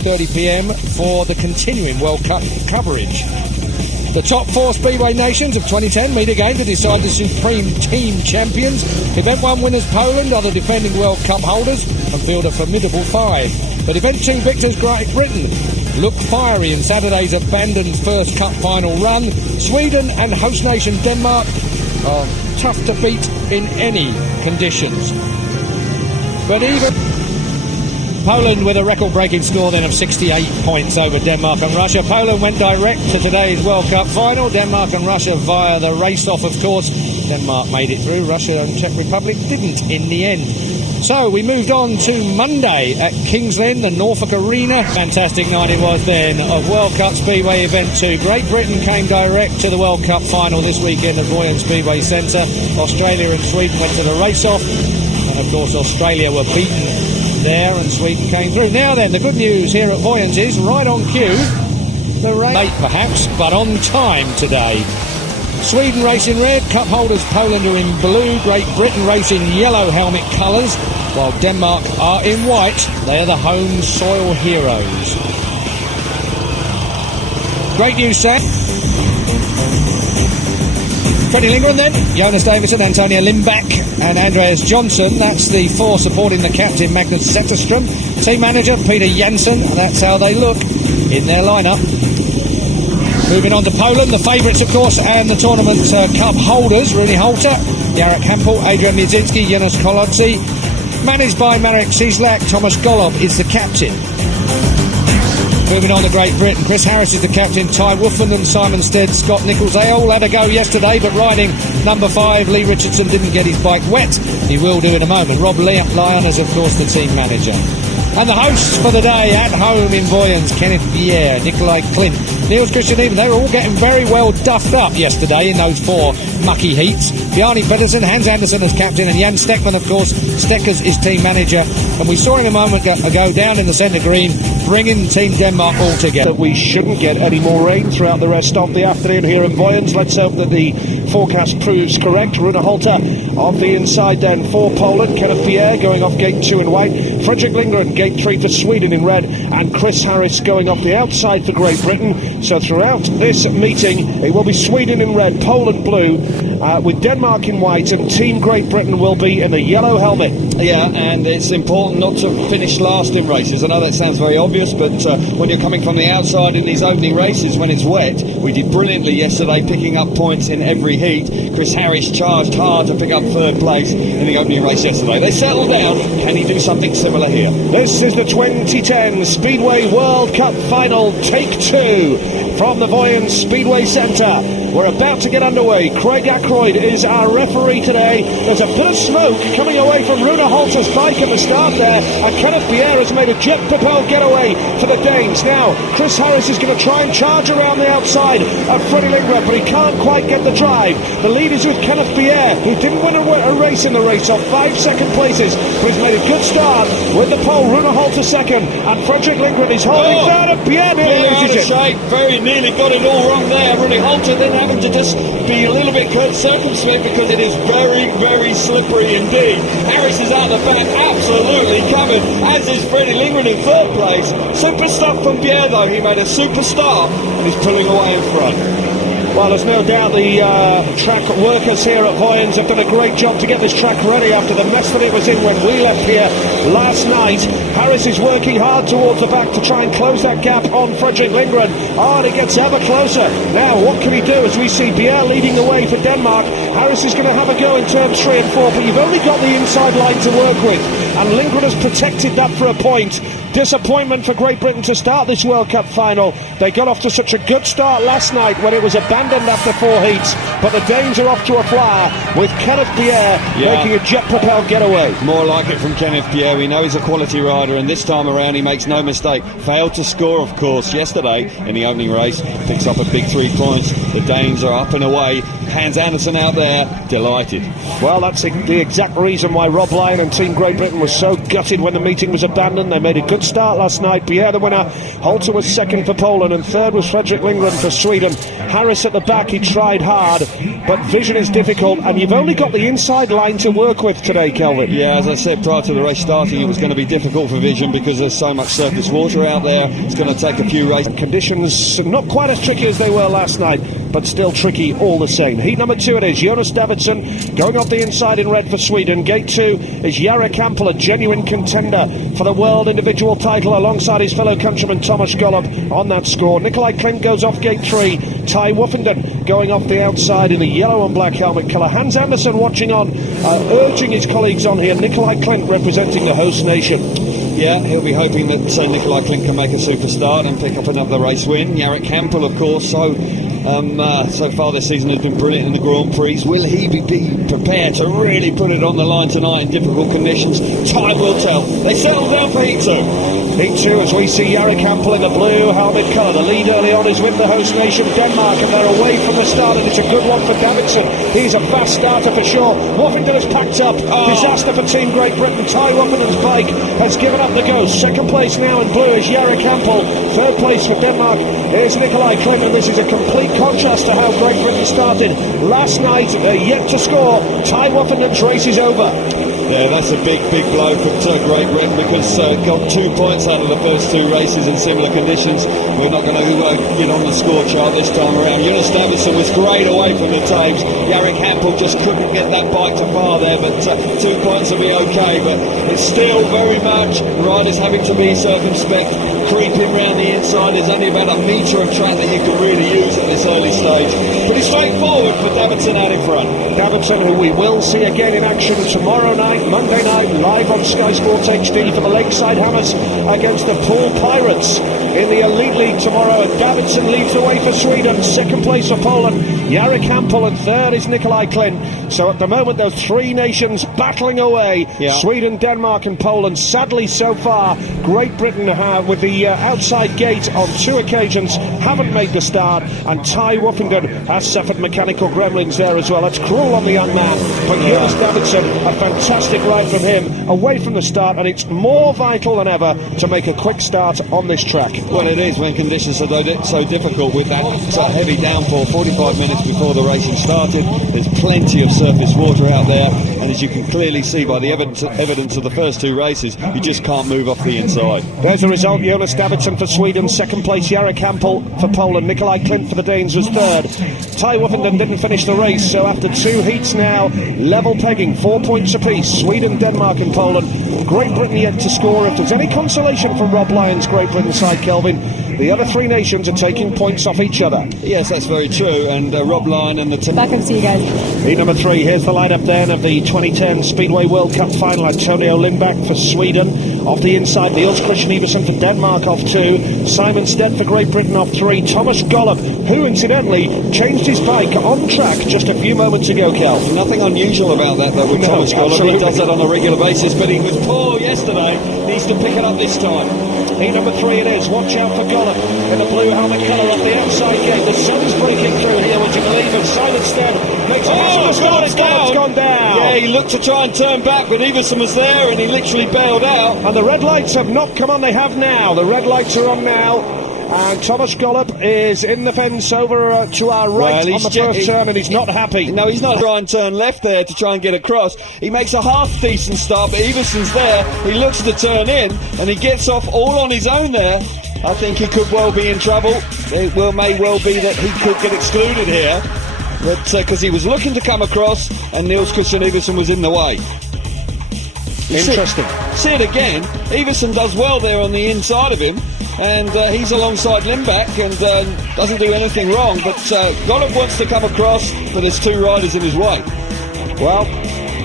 2:30 p.m. for the continuing World Cup coverage. The top 4 Speedway nations of 2010 meet again to decide the supreme team champions. Event 1 winners Poland are the defending World Cup holders and field a formidable 5. But Event 2 victors Great Britain look fiery in Saturday's abandoned first Cup final run. Sweden and host nation Denmark are tough to beat in any conditions. But even Poland with a record-breaking score then of 68 points over Denmark and Russia. Poland went direct to today's World Cup final. Denmark and Russia via the race-off, of course. Denmark made it through. Russia and Czech Republic didn't in the end. So we moved on to Monday at King's Lynn, the Norfolk Arena. Fantastic night it was then of World Cup Speedway Event 2. Great Britain came direct to the World Cup final this weekend at Voyant Speedway Centre. Australia and Sweden went to the race-off. And of course Australia were beaten there and Sweden came through. Now then, the good news here at Voyant is right on cue. The race late perhaps, but on time today. Sweden race in red, cup holders Poland are in blue, Great Britain race in yellow helmet colours, while Denmark are in white. They're the home soil heroes. Great news, Sam. Freddie Lindgren then, Jonas Davison, Antonio Lindback and Andreas Johnson. That's the 4 supporting the captain, Magnus Zetterström. Team manager, Peter Janssen. That's how they look in their lineup. Moving on to Poland, the favourites, of course, and the tournament cup holders, Rune Holter, Jarek Hampel, Adrian Miezinski, Janusz Kolodzi. Managed by Marek Cieslak, Thomas Golob is the captain. Moving on to Great Britain, Chris Harris is the captain, Ty Wolfenden, Simon Stead, Scott Nichols. They all had a go yesterday, but riding number 5, Lee Richardson, didn't get his bike wet. He will do in a moment. Rob Lyon is, of course, the team manager. And the hosts for the day at home in Voyant, Kenneth Pierre, Nikolai Klint, Niels Christian Even. They were all getting very well duffed up yesterday in those 4 mucky heats. Bjarne Pedersen, Hans Andersen as captain, and Jan Steckman, of course. Steckers is team manager. And we saw him a moment ago down in the centre green, bringing Team Denmark all together. We shouldn't get any more rain throughout the rest of the afternoon here in Voyant. Let's hope that the forecast proves correct. Rune Holter on the inside then for Poland. Kenneth Pierre going off gate 2 in white. Fredrik Lindgren gate 3 for Sweden in red. And Chris Harris going off the outside for Great Britain. So throughout this meeting, it will be Sweden in red, Poland blue, with Denmark in white, and Team Great Britain will be in the yellow helmet. Yeah, and it's important not to finish last in races. I know that sounds very obvious, but when you're coming from the outside in these opening races, when it's wet, we did brilliantly yesterday, picking up points in every heat. Chris Harris charged hard to pick up 3rd place in the opening race yesterday. They settled down. Can he do something similar here? This is the 2010 Speedway World Cup Final, Take 2 from the Voyant Speedway Centre. We're about to get underway. Craig Ackroyd is our referee today. There's a bit of smoke coming away from Rune Holter's bike at the start there, and Kenneth Pierre has made a jet-propelled getaway for the Danes. Now, Chris Harris is going to try and charge around the outside of Freddie Lindgren, but he can't quite get the drive. The lead is with Kenneth Pierre, who didn't win a race in the race off 5 second places, but he's made a good start with the pole. Rune Holter second, and Fredrik Lindgren is holding third, and Pierre nearly loses it. Very nearly got it all wrong there. Rune Holter then having to just be a little bit circumspect because it is very, very slippery indeed. Harris is out the back, absolutely covered, as is Freddie Lindgren in 3rd place. Super stuff from Pierre though, he made a super start and he's pulling away in front. Well, there's no doubt the track workers here at Voyant have done a great job to get this track ready after the mess that it was in when we left here last night. Harris is working hard towards the back to try and close that gap on Fredrik Lindgren. Oh, and it gets ever closer. Now, what can he do as we see Pierre leading the way for Denmark? Harris is going to have a go in turns 3 and 4, but you've only got the inside line to work with, and Lindgren has protected that for a point. Disappointment for Great Britain to start this World Cup final. They got off to such a good start last night when it was abandoned after 4 heats, but the Danes are off to a flyer with Kenneth Pierre making a jet-propelled getaway. More like it from Kenneth Pierre. We know he's a quality rider, and this time around he makes no mistake. Failed to score, of course, yesterday in the opening race. Picks up a big 3 points. The Danes are up and away. Hans Andersen out there, delighted. Well, that's the exact reason why Rob Lyon and Team Great Britain was so gutted when the meeting was abandoned. They made a good excellent start last night. Pierre the winner, Holter was second for Poland, and third was Fredrik Lindgren for Sweden. Harris at the back, he tried hard, but vision is difficult, and you've only got the inside line to work with today, Kelvin. Yeah, as I said prior to the race starting, it was going to be difficult for vision because there's so much surface water out there. It's going to take a few races. Conditions not quite as tricky as they were last night, but still tricky all the same. Heat number 2 it is, Jonas Davidsson going off the inside in red for Sweden. Gate 2 is Jari Campbell, a genuine contender for the world individual title alongside his fellow countryman Thomas Golub on that score. Nikolai Klint goes off gate 3. Ty Woffenden going off the outside in the yellow and black helmet colour. Hans Andersen watching on, urging his colleagues on here. Nikolai Klint representing the host nation. Yeah, he'll be hoping that Nikolai Klint can make a super start and pick up another race win. Jari Campbell, of course, so far this season has been brilliant in the Grand Prix. Will he be prepared to really put it on the line tonight in difficult conditions? Time will tell. They settle down for Heat 2. Heat 2 as we see Jari Campbell in the blue helmet colour. The lead early on is with the host nation Denmark, and they're away from the start, and it's a good one for Davidsson. He's a fast starter for sure. Woffenden has packed up. Disaster for Team Great Britain. Ty Woffenden's bike has given up the ghost. Second place now in blue is Jari Campbell. Third place for Denmark is Nikolai Klint, and this is a complete contrast to how Great Britain started last night. Yet to score. Ty Woffenden's race is over. Yeah, that's a big blow for Great Britain because got 2 points out of the first 2 races in similar conditions. We're not going to get on the score chart this time around. Jonas Davidsson was great away from the tapes. Jari Campbell just couldn't get that bike to far there, but 2 points will be okay. But it's still very much riders having to be circumspect, creeping round the inside. There's only about a metre of track that you can really use at this early stage. Pretty straightforward for Davidsson out in front. Davidsson, who we will see again in action tomorrow night, Monday night, live on Sky Sports HD for the Lakeside Hammers against the Pool Pirates in the Elite League tomorrow. And Davidsson leads the way for Sweden. Second place for Poland, Jari Campbell, and third is Nikolai Klint. So at the moment, those 3 nations battling away. Yeah. Sweden, Denmark and Poland. Sadly, so far, Great Britain with the outside gate on 2 occasions haven't made the start, and Ty Woffenden has suffered mechanical gremlins there as well. That's cruel on the young man, but Jonas Davidsson, a fantastic ride from him away from the start, and it's more vital than ever to make a quick start on this track. Well, it is when conditions are so difficult with that heavy downpour 45 minutes before the racing started. There's plenty of surface water out there, and as you can clearly see by the evidence of the first 2 races, you just can't move off the inside. There's the result. Jonas Davidsson for Sweden, second place Jari Campbell for Poland. Nikolai Klint for the Danes was third. Ty Woffenden didn't finish the race, so after 2 heats now, level pegging, 4 points apiece. Sweden, Denmark and Poland. Great Britain yet to score. If there's any consolation for Rob Lyon's Great Britain side, Kelvin, the other 3 nations are taking points off each other. Yes, that's very true, and Rob Lyon and the team. Back up to you guys. Heat number 3, here's the lineup then of the 2010 Speedway World Cup final. Antonio Lindback for Sweden. Off the inside, Niels Christian Iversen for Denmark off 2. Simon Stead for Great Britain off 3. Thomas Golub, who incidentally changed his bike on track just a few moments ago, Kel. Nothing unusual about that though with Thomas Golub. He does that on a regular basis, but he was poor yesterday. Needs to pick it up this time. Heat number 3 it is. Watch out for Golub in the blue helmet colour off the outside gate. The sun's breaking through here, would you believe it? Simon Stead makes a Golub's gone down. Yeah, he looked to try and turn back, but Iversen was there and he literally bailed out. And the red lights have not come on. They have now. The red lights are on now. And Thomas Golub is in the fence over to our right on the first turn, and he's not happy. No, he's not trying to turn left there to try and get across. He makes a half-decent start, but Iversen's there. He looks to turn in, and he gets off all on his own there. I think he could well be in trouble. It may well be that he could get excluded here, because he was looking to come across, and Niels Christian Iversen was in the way. Interesting. See it again. Iversen does well there on the inside of him, and he's alongside Lindback and doesn't do anything wrong, but Golub wants to come across, but there's 2 riders in his way. Well,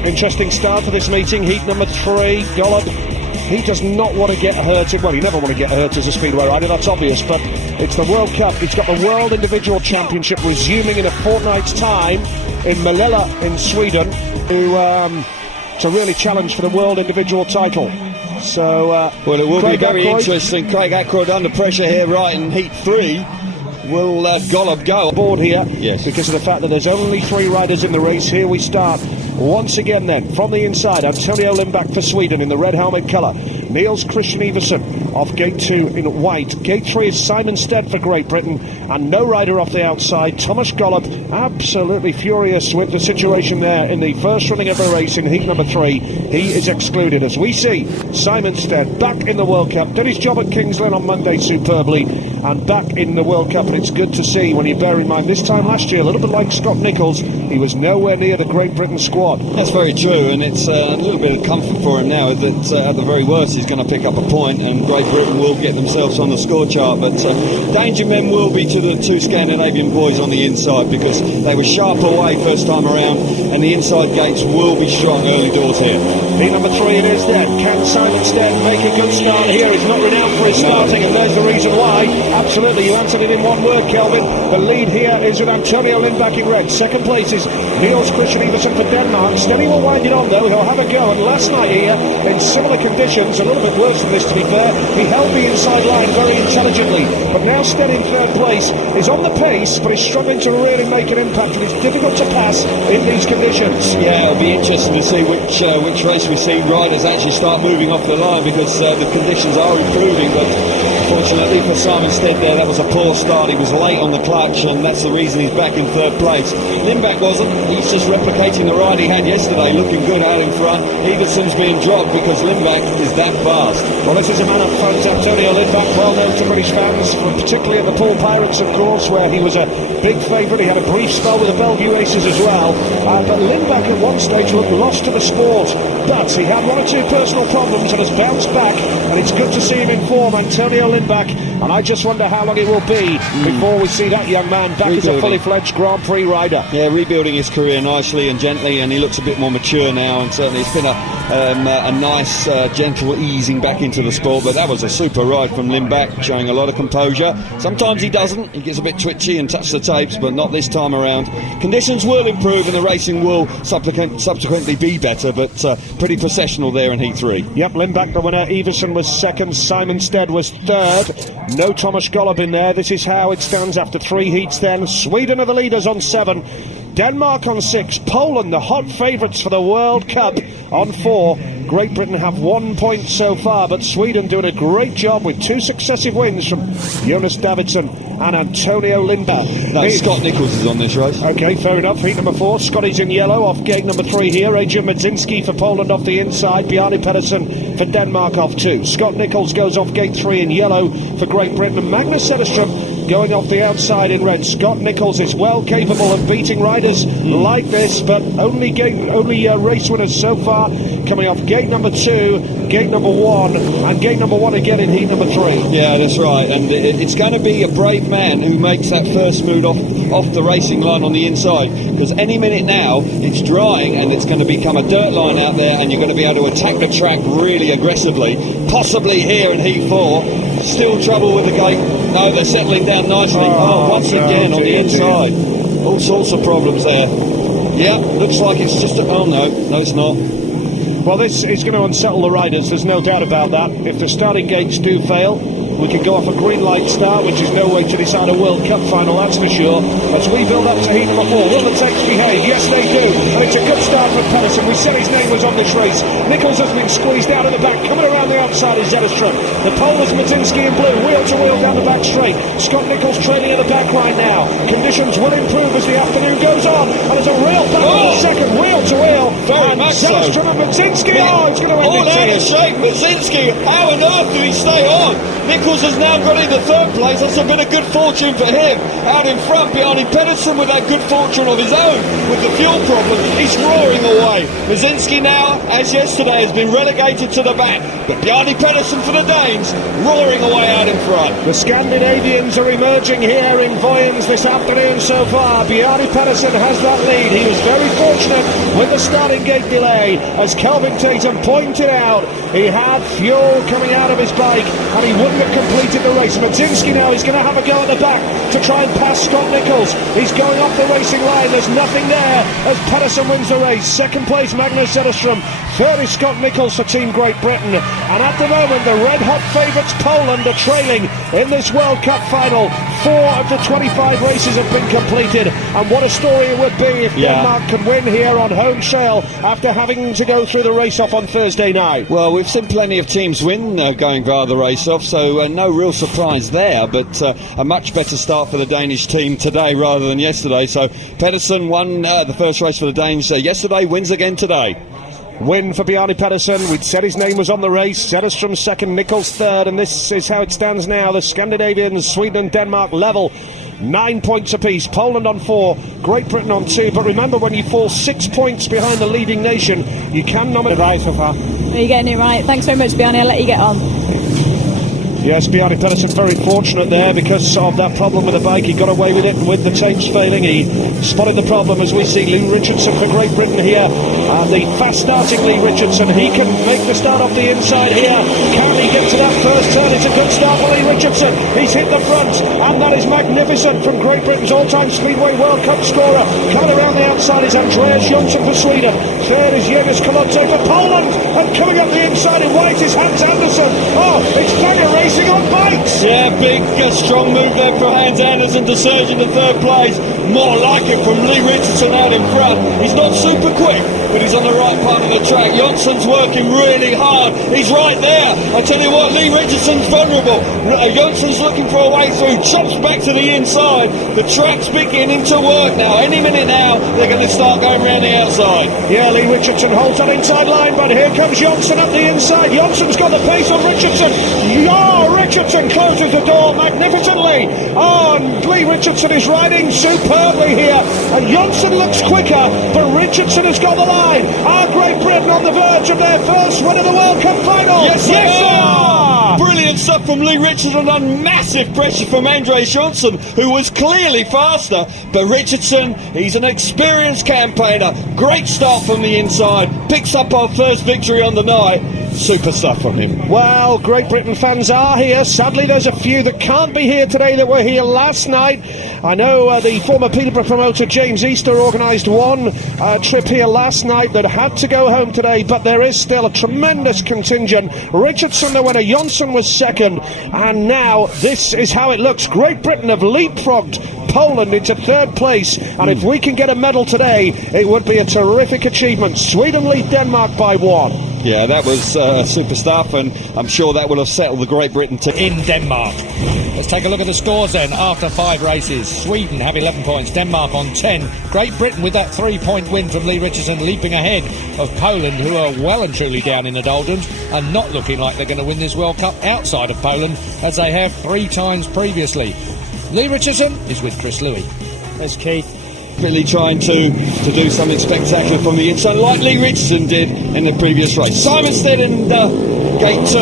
interesting start to this meeting. Heat number 3, Golub, he does not want to get hurt. Well, you never want to get hurt as a Speedway rider, that's obvious, but it's the World Cup. It's got the World Individual Championship resuming in a fortnight's time in Malilla in Sweden to really challenge for the World Individual title. So, well, it will be very interesting. Craig Ackroyd under pressure here, right in Heat 3. Will Golub go aboard here? Yes. Because of the fact that there's only 3 riders in the race. Here we start once again then from the inside. Antonio Lindback for Sweden in the red helmet colour. Niels Christian Iversen off gate 2 in white. Gate 3 is Simon Stead for Great Britain, and no rider off the outside. Thomas Gollop absolutely furious with the situation there in the first running of the race in heat number 3. He is excluded as we see Simon Stead back in the World Cup. Did his job at Kings Lynn on Monday superbly, and back in the World Cup. And it's good to see, when you bear in mind this time last year, a little bit like Scott Nicholls, he was nowhere near the Great Britain squad. That's very true, and it's a little bit of comfort for him now that at the very worst he's going to pick up a point and Great Britain will get themselves on the score chart. But danger men will be to the two Scandinavian boys on the inside, because they were sharp away first time around, and the inside gates will be strong early doors here. Heat number 3 it is then. Can Simon Stead make a good start here? He's not renowned for his starting, and there's the reason why. Absolutely, you answered it in one word, Kelvin. The lead here is with Antonio Lindback in red. Second place is Niels Christian Iversen for Denmark. Steady will wind it on though, he'll have a go, and last night here, in similar conditions, a little bit worse than this to be fair, he held the inside line very intelligently. But now Stead in third place is on the pace, but is struggling to really make an impact, and it's difficult to pass in these conditions. Yeah, it'll be interesting to see which race we see riders actually start moving off the line, because the conditions are improving. But fortunately for Simon Stead there, that was a poor start. He was late on the clutch, and that's the reason he's back in third place. Lindback wasn't. He's just replicating the ride he had yesterday, looking good out in front. Iversen's being dropped because Lindback is that fast. Well, this is a man up front, Antonio Lindback, well known to British fans, particularly at the Poole Pirates, of course, where he was a big favourite. He had a brief spell with the Bellevue Aces as well. But Lindback at one stage looked lost to the sport, but he had one or two personal problems and has bounced back, and it's good to see him in form, Antonio Lindback. And I just wonder how long it will be before we see that young man back as a fully fledged Grand Prix rider. Yeah, rebuilding his career nicely and gently, and he looks a bit more mature now, and certainly it's been a nice gentle easing back into the sport. But that was a super ride from Lindback, showing a lot of composure. Sometimes he doesn't, he gets a bit twitchy and touches the tapes, but not this time around. Conditions will improve and the racing will subsequently be better, but pretty processional there in heat 3. Yep, Lindback the winner, Iversen was second, Simon Stead was third. No Thomas Gollop in there. This is how it stands after 3 heats then. Sweden are the leaders on 7. Denmark on 6. Poland, the hot favourites for the World Cup, on 4. Great Britain have 1 point so far, but Sweden doing a great job with 2 successive wins from Jonas Davidsson and Antonio Lindback. No, Scott Nicholls is on this race. Okay, fair enough. Heat number 4, Scotty's in yellow off gate number 3 here. Adrian Medzinski for Poland off the inside. Bjarne Pedersen for Denmark off 2. Scott Nicholls goes off gate 3 in yellow for Great Britain. And Magnus Cederström going off the outside in red. Scott Nicholls is well capable of beating riders like this, but only race winners so far coming off gate number 2, gate number 1, and gate number 1 again in heat number 3. Yeah, that's right, and it's going to be a brave man who makes that first move off the racing line on the inside, because any minute now it's drying and it's going to become a dirt line out there, and you're going to be able to attack the track really aggressively, possibly here in heat 4. Still trouble with the gate. No, they're settling down nicely. Once again on the inside. All sorts of problems there. Yeah, looks like it's just no, it's not. Well, this is going to unsettle the riders, there's no doubt about that. If the starting gates do fail, we can go off a green light start, which is no way to decide a World Cup final, that's for sure. As we build up to heat number 4, will the takes behave? Yes, they do. And it's a good start for Pedersen. We said his name was on this race. Nicholls has been squeezed out of the back. Coming around the outside is Zederström. The pole is Medzinski in blue, wheel to wheel down the back straight. Scott Nicholls trailing at the back line now. Conditions will improve as the afternoon goes on. And there's a real battle in the second, wheel to wheel. Very much so. Zederström and Medzinski. It's going to end all out of shape. Medzinski, how on earth did he stay on? Nicholls has now got into third place. That's a bit of good fortune for him. Out in front, Bjarne Pedersen with that good fortune of his own. With the fuel problem, he's roaring away. Medzinski now, as yesterday, has been relegated to the back. But Bjarne Pedersen for the Danes, roaring away out in front. The Scandinavians are emerging here in Voyens this afternoon so far. Bjarne Pedersen has that lead. He was very fortunate with the starting gate delay. As Kelvin Tatum pointed out, he had fuel coming out of his bike and he wouldn't have completed the race. Medzinski now is going to have a go at the back to try and pass Scott Nicholls. He's going off the racing line. There's nothing there as Pedersen wins the race. Second place, Magnus Cederström. Third is Scott Nicholls for Team Great Britain. And at the moment, the red-hot favourites Poland are trailing in this World Cup final. 4 of the 25 races have been completed, and what a story it would be if Denmark can win here on home soil after having to go through the race-off on Thursday night. Well, we've seen plenty of teams win going via the race-off, so no real surprise there, but a much better start for the Danish team today rather than yesterday. So Pedersen won the first race for the Danes yesterday, wins again today. Win for Bjarne Pedersen. We'd said his name was on the race. Zetterstrom second, Nichols third, and this is how it stands now. The Scandinavians, Sweden and Denmark level, 9 points apiece. Poland on 4, Great Britain on 2. But remember, when you fall 6 points behind the leading nation, you can nominate right so far. You're getting it right. Thanks very much, Bjarne. I'll let you get on. Yes, Bjarne Pedersen very fortunate there because of that problem with the bike. He got away with it, and with the tapes failing, he spotted the problem as we see Lee Richardson for Great Britain here. And the fast-starting Lee Richardson, he can make the start off the inside here. Can he get to that first turn? It's a good start for Lee Richardson. He's hit the front, and that is magnificent from Great Britain's all-time Speedway World Cup scorer. Coming around the outside is Andreas Jonsson for Sweden. Third is Jonas Kolotte for Poland. And coming up the inside in white is Hans Andersen. Oh, it's Banger racing on bikes. Yeah, big, strong move there for Hans Andersen to surge into third place. More like it from Lee Richardson out in front. He's not super quick, but he's on the right part of the track. Jonsson's working really hard. He's right there. I tell you what, Lee Richardson's vulnerable. Jonsson's looking for a way through. Chops back to the inside. The track's beginning to work now. Any minute now, they're going to start going around the outside. Yeah, Lee Richardson holds that inside line, but here comes Jonsson up the inside. Jonsson's got the pace on Richardson. Richardson closes the door magnificently. Oh, and Lee Richardson is riding superbly here. And Jonsson looks quicker, but Richardson has got the line. Are Great Britain on the verge of their first win of the World Cup final? Yes, they are! Brilliant stuff from Lee Richardson and massive pressure from Andreas Jonsson, who was clearly faster. But Richardson, he's an experienced campaigner. Great start from the inside. Picks up our first victory on the night. Super stuff from him. Well, Great Britain fans are here. Sadly, there's a few that can't be here today that were here last night. I know the former Peterborough promoter James Easter organised one trip here last night that had to go home today, but there is still a tremendous contingent. Richardson, the winner, Jonsson was second, and now this is how it looks. Great Britain have leapfrogged Poland into third place, and if we can get a medal today, it would be a terrific achievement. Sweden lead Denmark by 1. Yeah, that was super stuff, and I'm sure that will have settled the Great Britain team in Denmark. Let's take a look at the scores then. After 5 races, Sweden have 11 points, Denmark on 10. Great Britain with that 3-point win from Lee Richardson leaping ahead of Poland, who are well and truly down in the doldrums and not looking like they're going to win this World Cup outside of Poland, as they have 3 times previously. Lee Richardson is with Chris Louis. There's Keith. Really trying to do something spectacular from the inside, like Lee Richardson did in the previous race. Simon Stead in gate 2,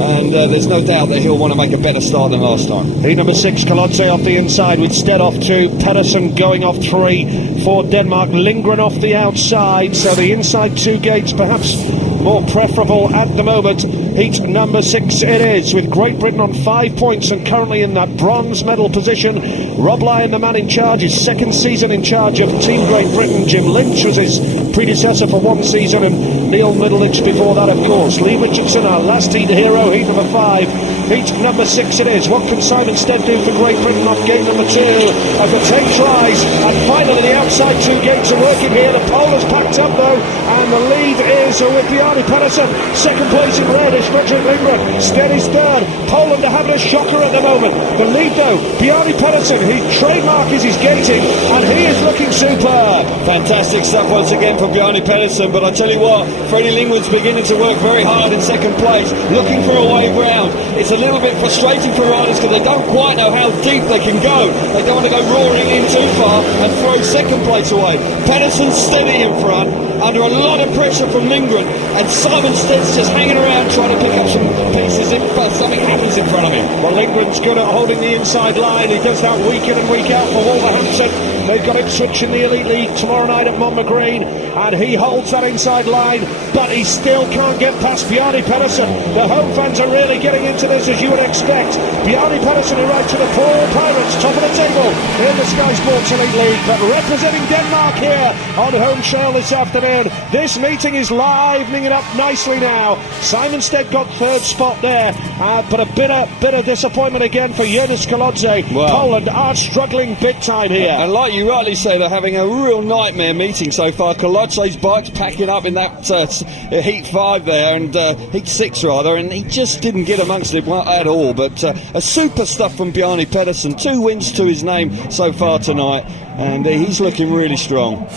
and there's no doubt that he'll want to make a better start than last time. Heat number 6, Kolotte off the inside with Stead off 2, Pedersen going off 3 for Denmark, Lindgren off the outside, so the inside 2 gates perhaps more preferable at the moment. Heat number 6 it is, with Great Britain on 5 points and currently in that bronze medal position. Rob Lyon, the man in charge, his second season in charge of Team Great Britain. Jim Lynch was his predecessor for 1 season, and Neil Middleditch before that, of course. Lee Richardson, our last heat hero, heat number 5. Heat number 6 it is. What can Simon Stead do for Great Britain off gate number 2 as the tape tries? And finally the outside 2 gates are working here. The pole is packed up though, and the lead is with Bjarne Pedersen. Second place in red is Fredrik Lindgren. Stead is third. Poland are having a shocker at the moment. The lead though, Bjarne Pedersen, his trademark is his gating, and he is looking superb. Fantastic stuff once again for Bjarne Pedersen, but I tell you what, Freddie Lindgren's beginning to work very hard in second place, looking for a way round. It's a little bit frustrating for riders because they don't quite know how deep they can go. They don't want to go roaring in too far and throw second place away. Pedersen's steady in front, under a lot of pressure from Lindgren, and Simon Stead's just hanging around trying to pick up some pieces if something happens in front of him. Well, Lindgren's good at holding the inside line. He does that week in and week out for Wolverhampton. They've got Ipswich in the Elite League tomorrow night at Monmaggreen, and he holds that inside line, but he still can't get past Bjarne Pedersen. The home fans are really getting into this races as you would expect. Bjarne Pedersen who ride to the Paul Pirates, top of the table in the Sky Sports Elite League, but representing Denmark here on home trail this afternoon. This meeting is livening it up nicely now. Simon Stead got third spot there, but a bitter disappointment again for Jonas Kolodze. Wow. Poland are struggling big time here. And like you rightly say, they're having a real nightmare meeting so far. Kolodze's bike's packing up in that heat 5 there, and heat 6 rather, and he just didn't get amongst it at all. But a super stuff from Bjarne Pedersen. 2 wins to his name so far tonight, and he's looking really strong.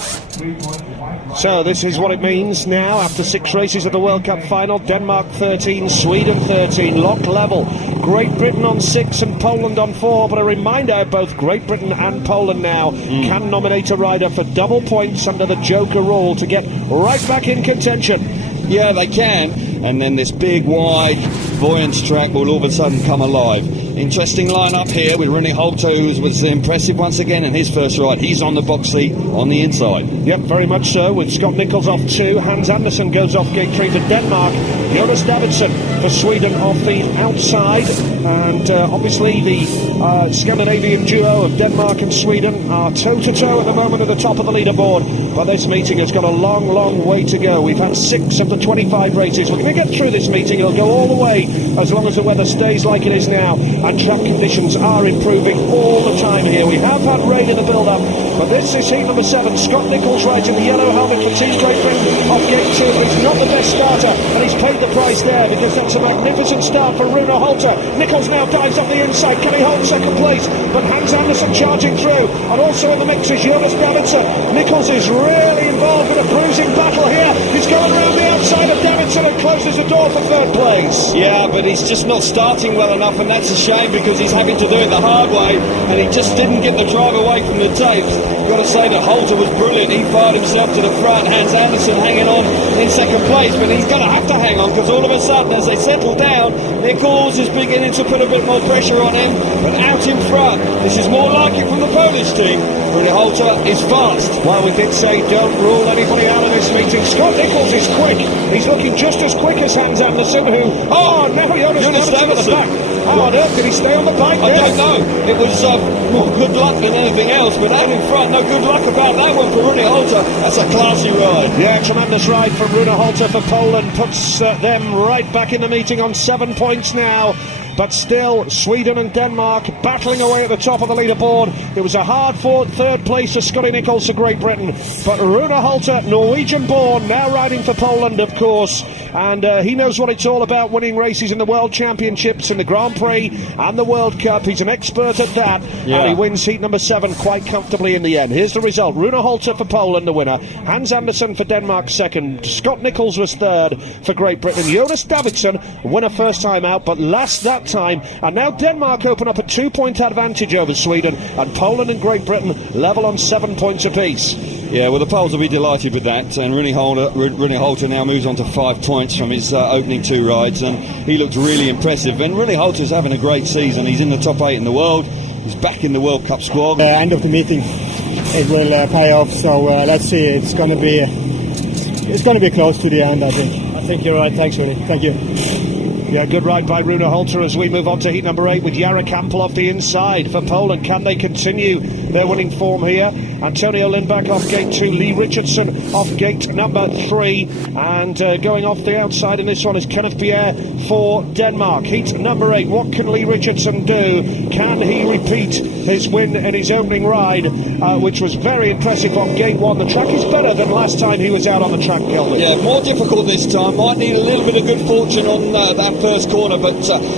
So this is what it means now after 6 races of the World Cup final. Denmark 13, Sweden 13, lock level. Great Britain on 6 and Poland on 4, but a reminder, both Great Britain and Poland now can nominate a rider for double points under the Joker rule to get right back in contention. Yeah, they can, and then this big, wide, Voyance track will all of a sudden come alive. Interesting line-up here with Rune Holter, who was impressive once again in his first ride. He's on the box seat on the inside. Yep, very much so, with Scott Nichols off 2. Hans Andersen goes off gate 3 for Denmark. Jonas Davidsson for Sweden off the outside. And obviously the Scandinavian duo of Denmark and Sweden are toe-to-toe at the moment at the top of the leaderboard. But this meeting has got a long, long way to go. We've had 6 of the 25 races. We're going to get through this meeting. It'll go all the way as long as the weather stays like it is now. And track conditions are improving all the time here. We have had rain in the build-up, but this is heat number 7. Scott Nichols rides in the yellow helmet for Team Great Britain off gate 2, but he's not the best starter, and he's paid the price there because that's a magnificent start for Rune Holter. Nichols now dives up the inside. Can he hold second place? But Hans Andersen charging through, and also in the mix is Jonas Davidsson. Nichols is really involved in a bruising battle here. He's going around the outside of Davidsson and closes the door for third place. Yeah, but he's just not starting well enough, and that's a shame because he's having to do it the hard way, and he just didn't get the drive away from the tapes. Got to say that Holter was brilliant. He fired himself to the front. Hans Andersen hanging on in second place, but he's going to have to hang on because all of a sudden, as they settle down, Nichols is beginning to put a bit more pressure on him. But out in front, this is more like it from the Polish team. Rune Holter is fast. Well, we did say don't rule anybody out of this meeting. Scott Nichols is quick. He's looking just as quick as Hans Andersen, who... Oh, now Jonas Davidsson at the back. How on earth did he stay on the bike there? I don't know. It was more good luck than anything else, but out in front, no good luck about that one for Rune Holter. That's a classy ride. Yeah, tremendous ride from Rune Holter for Poland. Puts them right back in the meeting on 7 points now. But still, Sweden and Denmark battling away at the top of the leaderboard. It was a hard-fought third place for Scotty Nichols for Great Britain. But Rune Holter, Norwegian-born, now riding for Poland, of course. And he knows what it's all about, winning races in the World Championships, in the Grand Prix and the World Cup. He's an expert at that. Yeah. And he wins heat number 7 quite comfortably in the end. Here's the result. Rune Holter for Poland, the winner. Hans Andersen for Denmark, second. Scott Nichols was third for Great Britain. Jonas Davidsson, winner first time out, but last that time. And now Denmark open up a 2-point advantage over Sweden, and Poland and Great Britain level on 7 points apiece. Yeah, well, the Poles will be delighted with that, and Rune Holter now moves on to 5 points from his opening 2 rides, and he looks really impressive. And Rune Holter's having a great season. He's in the top 8 in the world. He's back in the World Cup squad. End of the meeting, it will pay off. So let's see. It's going to be close to the end. I think you're right. Thanks, Rune. Thank you. Yeah, good ride by Rune Holter as we move on to heat number 8 with Jara Kampel off the inside for Poland. Can they continue their winning form here? Antonio Lindback off gate 2, Lee Richardson off gate number 3, and going off the outside in this one is Kenneth Pierre for Denmark. Heat number 8, what can Lee Richardson do? Can he repeat his win in his opening ride, which was very impressive on gate 1? The track is better than last time he was out on the track, Kelvin. Yeah, more difficult this time. Might need a little bit of good fortune on that first corner, but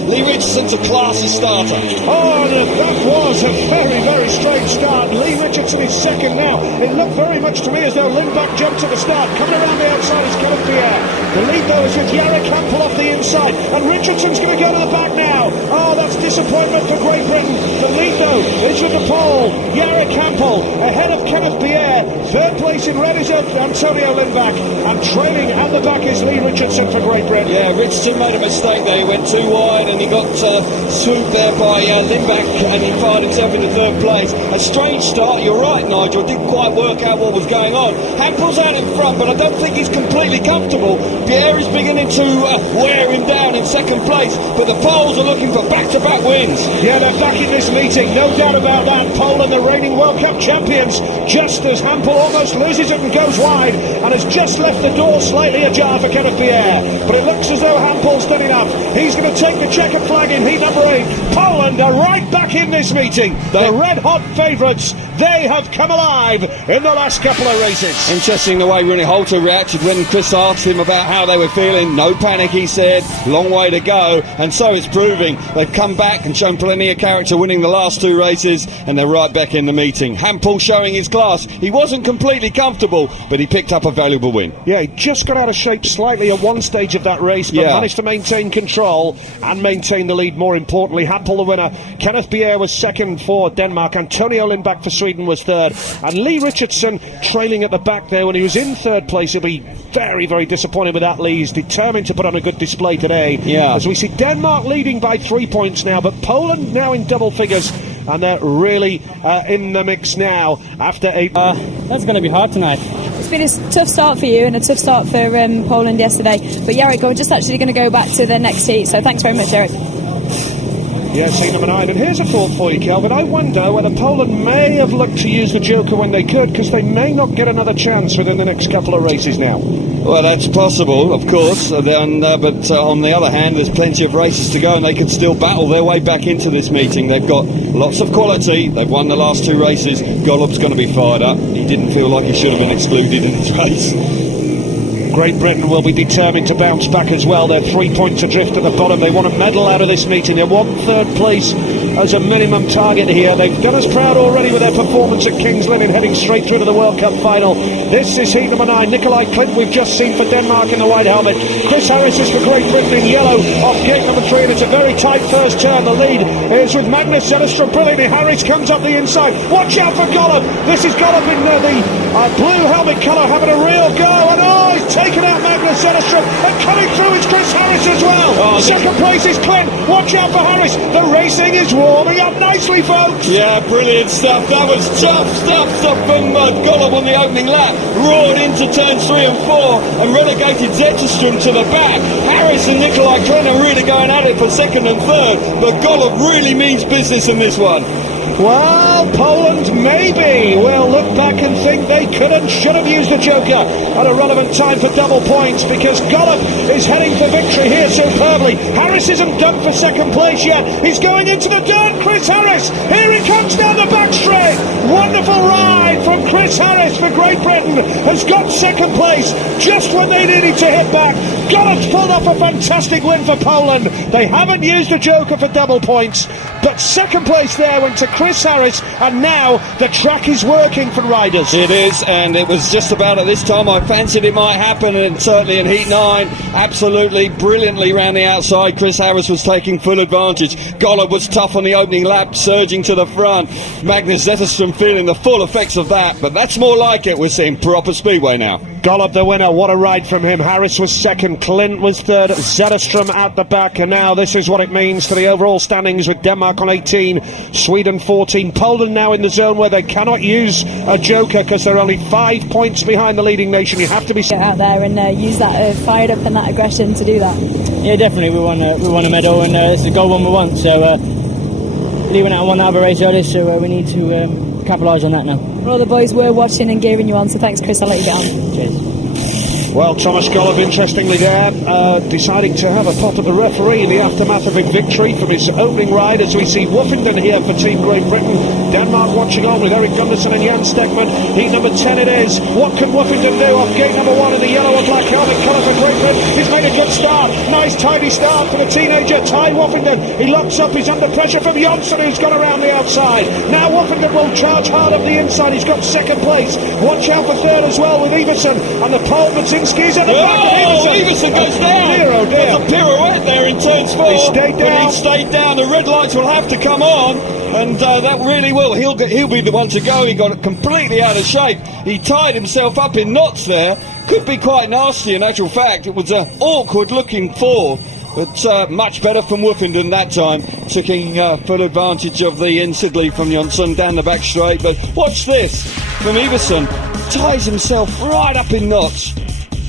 Lee Richardson's a classy starter. Oh, that was a very, very strange start. Lee Richardson is second now. It looked very much to me as though Lindback jumped at the start. Coming around the outside is Kenneth Pierre. The lead, though, is with Jara Kampel off the inside, and Richardson's going to go to the back now. Oh, that's disappointment for Great Britain. The lead, though, is with the pole. Jara Kampel ahead of Kenneth Pierre. Third place in red is Antonio Lindback, and trailing at the back is Lee Richardson for Great Britain. Yeah, Richardson made a mistake mistake there. He went too wide and he got swooped there by Lindback, and he fired himself into third place. A strange start, you're right, Nigel. Didn't quite work out what was going on. Hampel's out in front, but I don't think he's completely comfortable. Pierre is beginning to wear him down in second place, but the Poles are looking for back-to-back wins. Yeah, they're back in this meeting, no doubt about that. Poland, the reigning World Cup champions, just as Hampel almost loses it and goes wide, and has just left the door slightly ajar for Kenneth Pierre. But it looks as though Hampel's done enough. He's going to take the checkered flag in heat number 8. Poland are right back in this meeting. The red-hot favourites, they have come alive in the last couple of races. Interesting the way Rooney Holter reacted when Chris asked him about how they were feeling. No panic, he said. Long way to go. And so it's proving. They've come back and shown plenty of character, winning the last 2 races, and they're right back in the meeting. Hampel showing his class. He wasn't completely comfortable, but he picked up a valuable win. Yeah, he just got out of shape slightly at one stage of that race, but managed to maintain control and maintain the lead, more importantly. Hampel the winner. Kenneth Pierre was second for Denmark. Antonio Lindback for Sweden was third. And Lee Richardson trailing at the back there when he was in third place. He'll be very, very disappointed with that. Lee. He's determined to put on a good display today. Yeah. As we see Denmark leading by 3 points now, but Poland now in double figures. And they're really in the mix now after 8. That's going to be hard tonight. It's been a tough start for you and a tough start for Poland yesterday. But Jarek, we're just actually going to go back to the next heat. So thanks very much, Jarek. Yes, heat number 9. And here's a thought for you, Kelvin. I wonder whether Poland may have looked to use the joker when they could, because they may not get another chance within the next couple of races now. Well, that's possible, of course. But on the other hand, there's plenty of races to go, and they can still battle their way back into this meeting. They've got lots of quality. They've won the last 2 races. Golub's going to be fired up. He didn't feel like he should have been excluded in this race. Great Britain will be determined to bounce back as well. They're 3 points adrift at the bottom. They want a medal out of this meeting. They want third place as a minimum target here. They've done us proud already with their performance at King's Lynn, heading straight through to the World Cup final. This is heat number 9. Nikolai Klint we've just seen for Denmark in the white helmet. Chris Harris is for Great Britain in yellow off gate number 3, and it's a very tight first turn. The lead is with Magnus Zetterstrom brilliantly. Harris comes up the inside. Watch out for Golub. This is Golub in the blue helmet colour having a real go, and he's taken out Magnus Zetterstrom, and coming through is Chris Harris as well. Second place is Clint. Watch out for Harris. The racing is warming up nicely, folks. Yeah, brilliant stuff. That was tough stuff from Golub on the opening lap. Roared into turns 3 and 4 and relegated Zetterstrom to the back. Harris and Nikolai Klint are really going at it for second and third, but Golub really means business in this one. Well, Poland maybe will look back and think they could and should have used the joker at a relevant time for double points, because Golub is heading for victory here superbly. Harris isn't done for second place yet. He's going into the dirt. Chris Harris, here he comes down the back straight. Wonderful ride from Chris Harris for Great Britain. Has got second place just when they needed to hit back. Golub's pulled off a fantastic win for Poland. They haven't used the joker for double points, but second place there went to Chris Harris, and now the track is working for riders. It is, and it was just about at this time I fancied it might happen, and certainly in Heat 9, absolutely brilliantly round the outside. Chris Harris was taking full advantage. Golub was tough on the opening lap, surging to the front. Magnus Zetterstrom feeling the full effects of that, but that's more like it. We're seeing proper Speedway now. Golub the winner, what a ride from him. Harris was second, Klint was third, Zetterstrom at the back, and now this is what it means for the overall standings, with Denmark on 18, Sweden 14, Poland now in the zone where they cannot use a joker because they're only 5 points behind the leading nation. You have to be Get out there and use that fired up and that aggression to do that. Yeah, definitely. We won a medal, and it's the goal one we want. So Lee went out and won that other race earlier, so we need to capitalise on that now. All the boys were watching and gearing you on, so thanks, Chris. I'll let you get on. Cheers. Well, Thomas Golub, interestingly there, deciding to have a pot at the referee in the aftermath of a victory from his opening ride, as we see Woofington here for Team Great Britain. Denmark watching on with Eric Gunderson and Jan Stegman. Heat number 10 it is. What can Woofington do off gate number 1 in the yellow and black helmet colour for Great Britain? He's made a good start. Nice tidy start for the teenager, Ty Woofington. He locks up, he's under pressure from Jonsson, who's gone around the outside. Now Woofington will charge hard up the inside. He's got second place. Watch out for third as well with Everson. And the Pole Budzinski's at the back. Everson goes down. Dear, oh dear. There's a pirouette there in turns 4. He stayed down. But he stayed down. The red lights will have to come on, and that really will. He'll be the one to go. He got completely out of shape. He tied himself up in knots there. Could be quite nasty in actual fact. It was an awkward looking fall. But much better from Woofenden that time, taking full advantage of the inside lead from Jonsson down the back straight. But watch this from Iversen, ties himself right up in knots.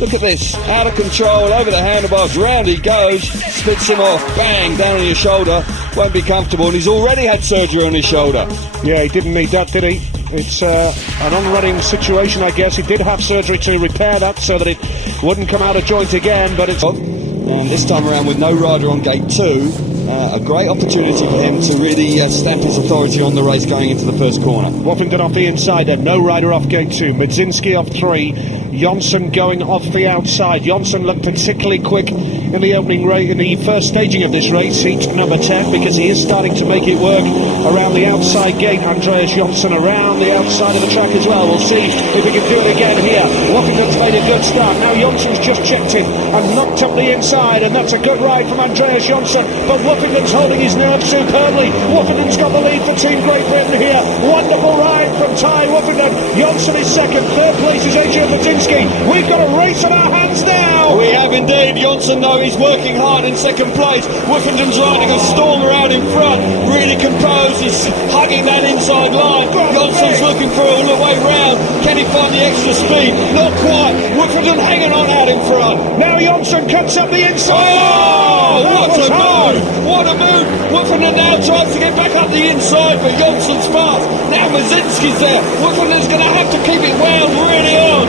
Look at this, out of control, over the handlebars, round he goes, spits him off, bang, down on your shoulder, won't be comfortable, and he's already had surgery on his shoulder. Yeah, he didn't need that, did he? It's an on-running situation, I guess. He did have surgery to repair that so that it wouldn't come out of joint again, but it's... And this time around with no rider on gate 2, a great opportunity for him to really stamp his authority on the race going into the first corner. Woffington off the inside then, no rider off gate 2, Medzinski off 3, Jonsson going off the outside. Jonsson looked particularly quick in the opening race, in the first staging of this race, heat number 10, because he is starting to make it work around the outside gate. Andreas Jonsson around the outside of the track as well. We'll see if he can do it again here. Woffington's made a good start. Now Jonsson's just checked him and knocked up the inside, and that's a good ride from Andreas Jonsson, but Woffington's holding his nerve superbly. Woffington's got the lead for Team Great Britain here. Wonderful ride from Ty Woffington. Jonsson is second, third place is Adrian Medzinski. We've got a race on our hands now. We have indeed. Jonsson, though, he's working hard in second place. Woffington's riding a storm around in front, really composed, he's hugging that inside line. Jonsson's looking for all the way round. Can he find the extra speed? Not quite. Woffington hanging on out in front. Now Jonsson cuts up the inside. Oh, what a move! What a move! Woffington now tries to get back up the inside, but Jonsson's fast. Now Medzinski's there. Woffington's going to have to keep it wound really on.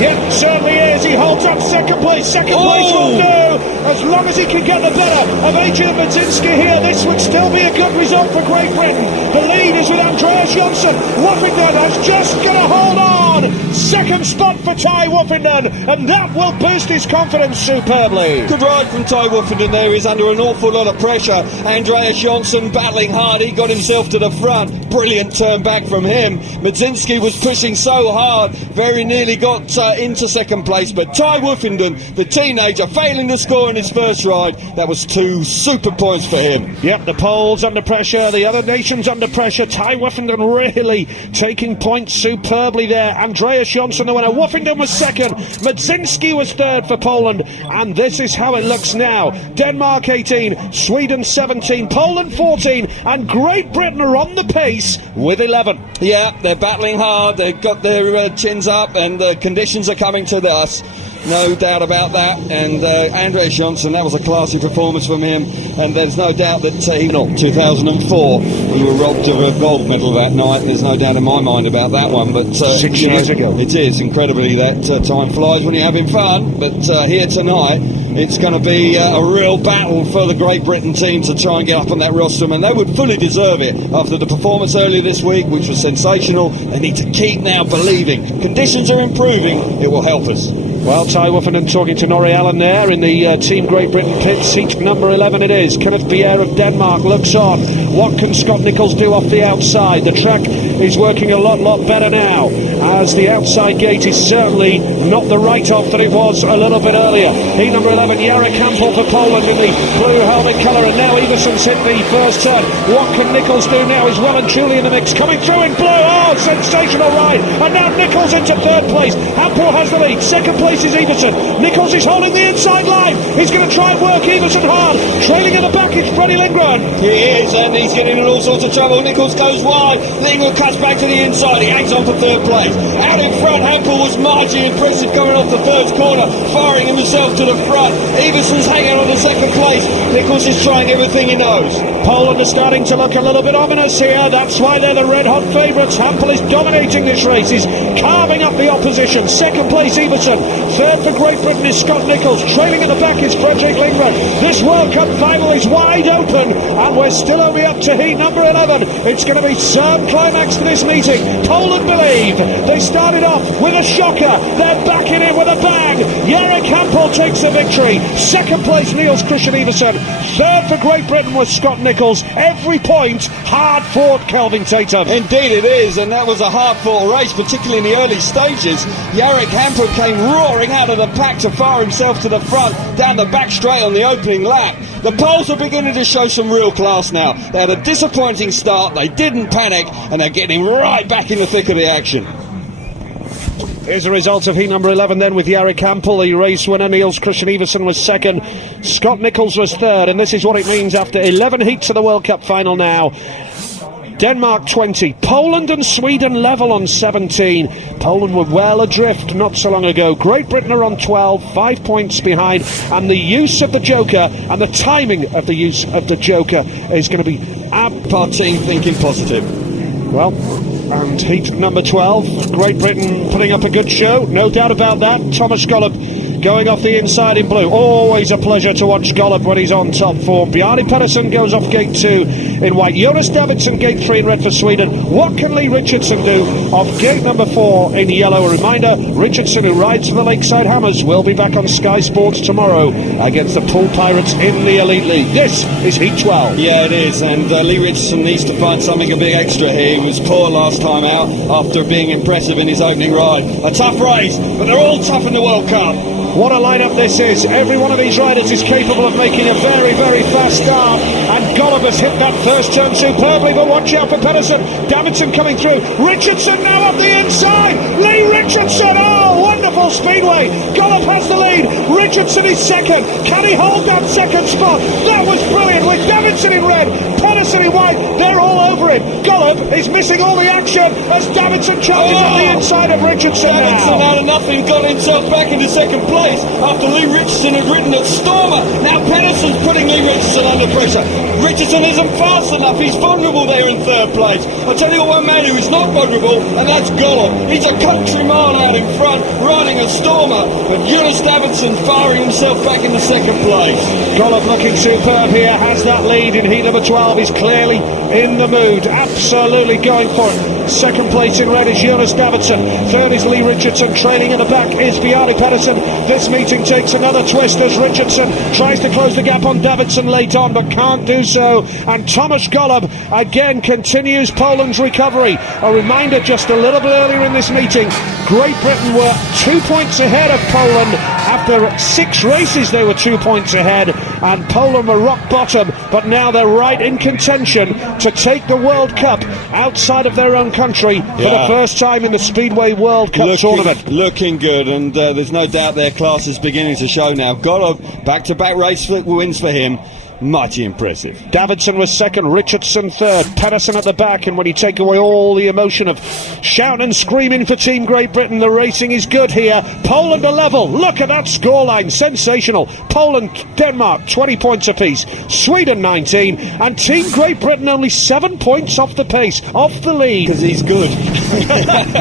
It certainly is. He holds up second place. Second place will do. As long as he can get the better of Adrian Medzinski here, this would still be a good result for Great Britain. The lead is with Andreas Jonsson. Woffington has just got to hold on. Second spot for Ty Woffington, and that will boost his confidence superbly. Good ride from Ty Woffington there. He's under an awful lot of pressure. Andreas Jonsson battling hard. He got himself to the front. Brilliant turn back from him. Medzinski was pushing so hard, very nearly got into second place, but Ty Woffington, the teenager, failing to score in his first ride. That was 2 super points for him. Yep, the Poles under pressure, the other nations under pressure. Ty Woffington really taking points superbly there. Andreas Jonsson the winner. Woffington was second. Medzinski was third for Poland, and this is how it looks now. Denmark 18, Sweden 17, Poland 14, and Great Britain are on the pace with 11. Yeah, they're battling hard. They've got their chins up, and the conditions are coming to us. No doubt about that. And Andreas Jonsson, that was a classy performance from him, and there's no doubt that 2004 we were robbed of a gold medal that night. There's no doubt in my mind about that one, but 6 years ago. It is incredibly that time flies when you're having fun. But here tonight it's going to be a real battle for the Great Britain team to try and get up on that rostrum, and they would fully deserve it after the performance earlier this week, which was sensational. They need to keep now believing. Conditions are improving. It will help us. Well, Ty Woffington talking to Norrie Allen there in the Team Great Britain pit. Seat number 11 it is. Kenneth Bier of Denmark looks on. What can Scott Nicholls do off the outside? The track is working a lot better now, as the outside gate is certainly not the write-off that it was a little bit earlier. Heat number 11, Jarek Hampel for Poland in the blue helmet colour, and now Iversen's hit the first turn. What can Nicholls do now? He's well and truly in the mix. Coming through in blue. Oh, sensational ride. And now Nicholls into third place. Hampel has the lead. Second place is Iversen. Nicholls is holding the inside line. He's going to try and work Iversen hard. Trailing in the back is Freddie Lindgren. He is, and he's getting in all sorts of trouble. Nicholls goes wide. Lindgren cuts back to the inside. He hangs on for third place. Out in front, Hampel was mighty impressive going off the first corner, firing himself to the front. Iversen's hanging on to second place. Nicholls is trying everything he knows. Poland are starting to look a little bit ominous here. That's why they're the red-hot favourites. Hampel is dominating this race. He's carving up the opposition. Second place, Iversen. Third for Great Britain is Scott Nicholls. Trailing at the back is Fredrik Lindgren. This World Cup final is wide open, and we're still only up to heat number 11. It's going to be some climax to this meeting. Poland believe. They started off with a shocker. They're backing in with a bang. Jarek Hampel takes the victory. Second place, Niels Christian Iversen. Third for Great Britain was Scott Nicholls. Every point hard-fought, Kelvin Tatum. Indeed it is, and that was a hard-fought race, particularly in the early stages. Jarek Hampel came roaring out of the pack to fire himself to the front, down the back straight on the opening lap. The Poles are beginning to show some real class now. They had a disappointing start, they didn't panic, and they're getting right back in the thick of the action. Here's the result of heat number 11 then, with Jarek Campbell, the race winner. Niels Christian Iversen was second. Scott Nichols was third. And this is what it means after 11 heats of the World Cup final now. Denmark 20, Poland and Sweden level on 17. Poland were well adrift not so long ago. Great Britain are on 12, 5 points behind, and the use of the joker and the timing of the use of the joker is going to be Our team thinking positive. well. And heat number 12, Great Britain putting up a good show, no doubt about that. Thomas Golub going off the inside in blue. Always a pleasure to watch Golub when he's on top form. Bjarne Pedersen goes off gate 2 in white. Jonas Davidsson gate 3 in red for Sweden. What can Lee Richardson do off gate number 4 in yellow? A reminder, Richardson, who rides for the Lakeside Hammers, will be back on Sky Sports tomorrow against the Poole Pirates in the Elite League. This is heat 12. Yeah, it is, and Lee Richardson needs to find something a bit extra here. He was poor last time out after being impressive in his opening ride. A tough race, but they're all tough in the World Cup. What a lineup this is. Every one of these riders is capable of making a very, very fast start. And Golub has hit that first turn superbly, but watch out for Pedersen. Davidson coming through. Richardson now up the inside. Lee Richardson, oh, wonderful Speedway. Golub has the lead. Richardson is second. Can he hold that second spot? That was brilliant with Davidson in red, Pedersen in white. They're all over him. Golub is missing all the action as Davidson charges on the inside of Richardson Davidson now. out of nothing got himself back into second place after Lee Richardson had ridden at Stormer. Now Pedersen's putting Lee Richardson under pressure. Richardson isn't fast enough. He's vulnerable there in third place. I'll tell you one man who is not vulnerable, and that's Golub. He's a country mile out in front, riding a Stormer, but Jonas Davidsson firing himself back into second place. Golub looking superb here, has that lead in heat number 12. He's clearly in the mood, absolutely going for it. Second place in red is Jonas Davidsson. Third is Lee Richardson. Trailing in the back is Bjarne Pedersen. This meeting takes another twist as Richardson tries to close the gap on Davidson late on, but can't do so. And Thomas Golub again continues Poland's recovery. A reminder, just a little bit earlier in this meeting, Great Britain were 2 points ahead of Poland. After 6 races they were 2 points ahead, and Poland were rock bottom, but now they're right in contention to take the World Cup outside of their own country for the first time in the Speedway World Cup tournament. Looking good, and there's no doubt their class is beginning to show now. Golub, back-to-back race wins for him. Mighty impressive. Davidson was second, Richardson third, Pedersen at the back, and when you take away all the emotion of shouting and screaming for Team Great Britain, the racing is good here. Poland a level. Look at that scoreline. Sensational. Poland, Denmark, 20 points apiece. Sweden, 19. And Team Great Britain only 7 points off the pace, off the lead. Because he's good.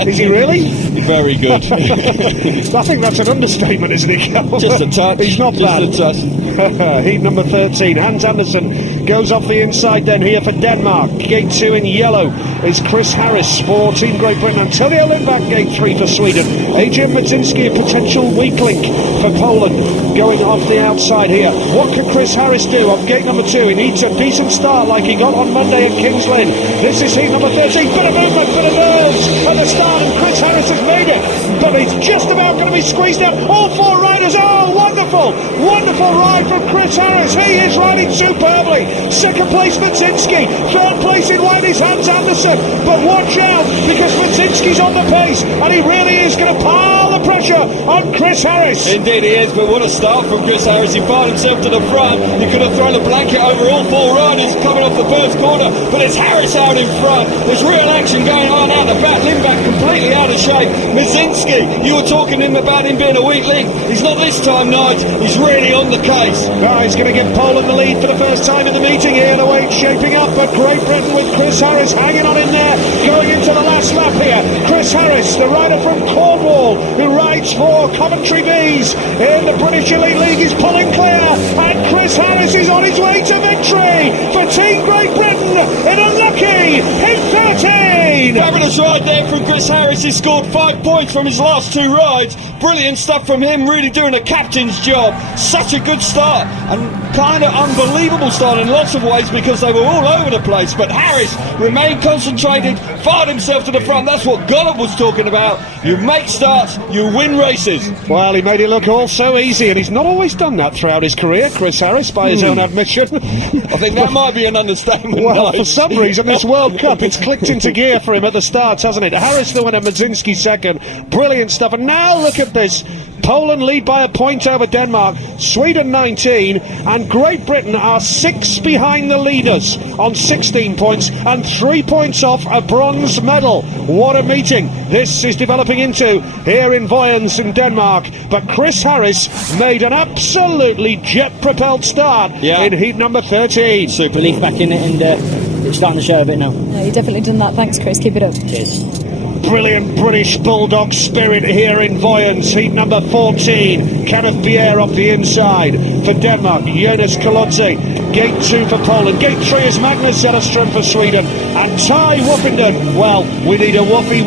Is he really? Very good. I think that's an understatement, isn't it? Just a touch. He's not bad. Just a touch. Heat number 13. Hans Andersen goes off the inside then here for Denmark. Gate 2 in yellow is Chris Harris for Team Great Britain. Antonio Lindback, gate 3 for Sweden. Adrian Matinski, a potential weak link for Poland, going off the outside here. What can Chris Harris do on gate number 2? He needs a decent start like he got on Monday at Kings Lynn. This is heat number 13. Bit of movement, bit of nerves at the start, and Chris Harris has made it. But he's just about going to be squeezed out. All 4 riders, oh, wonderful! Wonderful ride from Chris Harris. He is riding superbly. Second place Matinski. Third place in white is Hans Andersen. But watch out, because Matinski's on the pace, and he really is going to pile the pressure on Chris Harris. Indeed he is, but what a start from Chris Harris. He fired himself to the front. He could have thrown a blanket over all 4 riders coming off the first corner, but it's Harris out in front. There's real action going on out the back. Lindback completely out of shape. Mazinski, you were talking about him being a weak link. He's not this time, Nigel. He's really on the case. Oh, he's going to give Poland the lead for the first time in the meeting here, the way it's shaping up. But Great Britain with Chris Harris hanging on in there, going into the last lap here. Chris Harris, the rider from Cornwall, who rides for Coventry Bees in the British Elite League, is pulling clear, and Chris Harris is on his way to victory for Team Great Britain in a lucky hit 13. Fabulous ride there from Chris Harris. He scored 5 points from his last 2 rides. Brilliant stuff from him, really doing a captain's job. Such a good start, and kind of unbelievable start in lots of ways because they were all over the place. But Harris remained concentrated, fired himself to the front. That's what Gollop was talking about. You make starts, you win races. Well, he made it look all so easy, and he's not always done that throughout his career, Chris Harris, by his own admission. I think that might be an understatement. Well, Nige. for some reason, this World Cup, it's clicked into gear for him at the start, hasn't it? Harris the winner, Madzinski second. Brilliant stuff. And now look at this. Poland lead by a point over Denmark, Sweden 19, and Great Britain are 6 behind the leaders on 16 points and 3 points off a bronze medal. What a meeting this is developing into here in Vojens in Denmark. But Chris Harris made an absolutely jet-propelled start in heat number 13. Super Leaf back in it, and it's starting to show a bit now. No, you definitely done that. Thanks, Chris. Keep it up. Cheers. Brilliant British Bulldog spirit here in Vojens. Heat number 14. Kenneth Pierre off the inside for Denmark. Jonas Kolodze. Gate 2 for Poland. Gate 3 is Magnus Zetterström for Sweden. And Ty Woofenden. Well, we need a woofy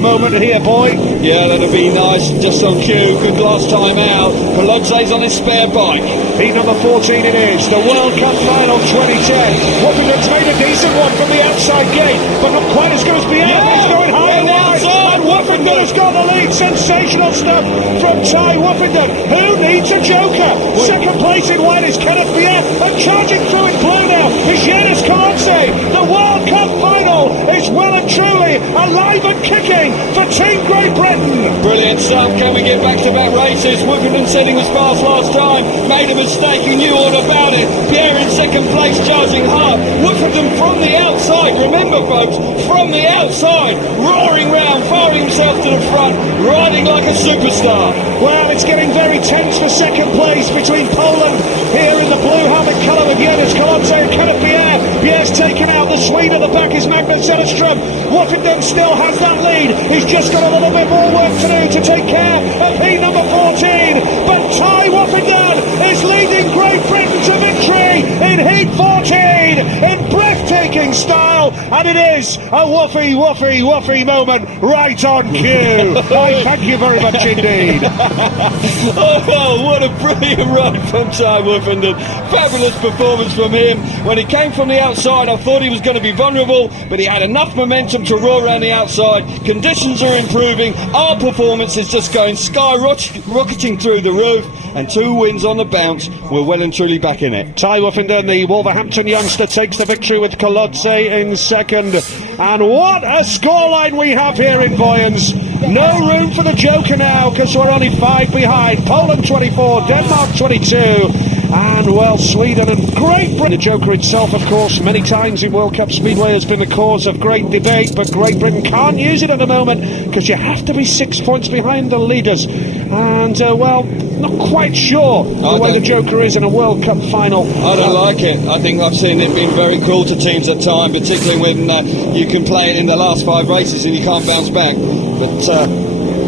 moment here, boy. Yeah, that'll be nice. Just on cue. Good last time out. Kolodze's on his spare bike. Heat number 14 it is. The World Cup final 2010. Woofenden's made a decent one from the outside gate, but not quite as good as Pierre. He's going high and wide. And Woofenden has got the lead. Sensational stuff from Ty Woofenden. Who needs a joker? Second place in white is Kenneth Pierre. And charging through in blue now is Jonas Kolodze. The World Cup final is well and truly alive and kicking for Team Great Britain. Brilliant stuff. Can we get back-to-back races? Woofenden said he was fast last time. Made a mistake. He knew all about it. Pierre in second place, charging hard. Woofenden from the outside. Remember, folks, from the outside, roaring round, firing himself to the front, riding like a superstar. Well, it's getting very tense for second place between Poland here in the blue helmet colour with Jonas Kolodze and Kenneth Pierre. Pierre's taken out. The Swede at the back is Magnus Zetterström. Woofenden still has that lead. He's just got a little bit more work to do to take care of heat number 14. But Ty Woofenden is leading Great Britain to victory in heat 14 in breathtaking style. And it is a woofy moment right on cue. I thank you very much indeed. Oh, what a brilliant run from Ty Woofenden. Fabulous performance from him. When he came from the outside, I thought he was going to be vulnerable, but he had enough momentum to roar around the outside. Conditions are improving. Our performance is just going skyrocketing through the roof, and 2 wins on the bounce. We're well and truly back in it. Ty Woofenden, the Wolverhampton youngster, takes the victory with Kolodze in second. And what a scoreline we have here in Vojens. No room for the joker now, because we're only 5 behind. Poland 24, Denmark 22. And, well, Sweden and Great Britain. The joker itself, of course, many times in World Cup Speedway has been a cause of great debate, but Great Britain can't use it at the moment because you have to be 6 points behind the leaders. And, well, not quite sure the way the joker is in a World Cup final. I don't like it. I think I've seen it being very cruel to teams at times, particularly when you can play it in the last 5 races and you can't bounce back. But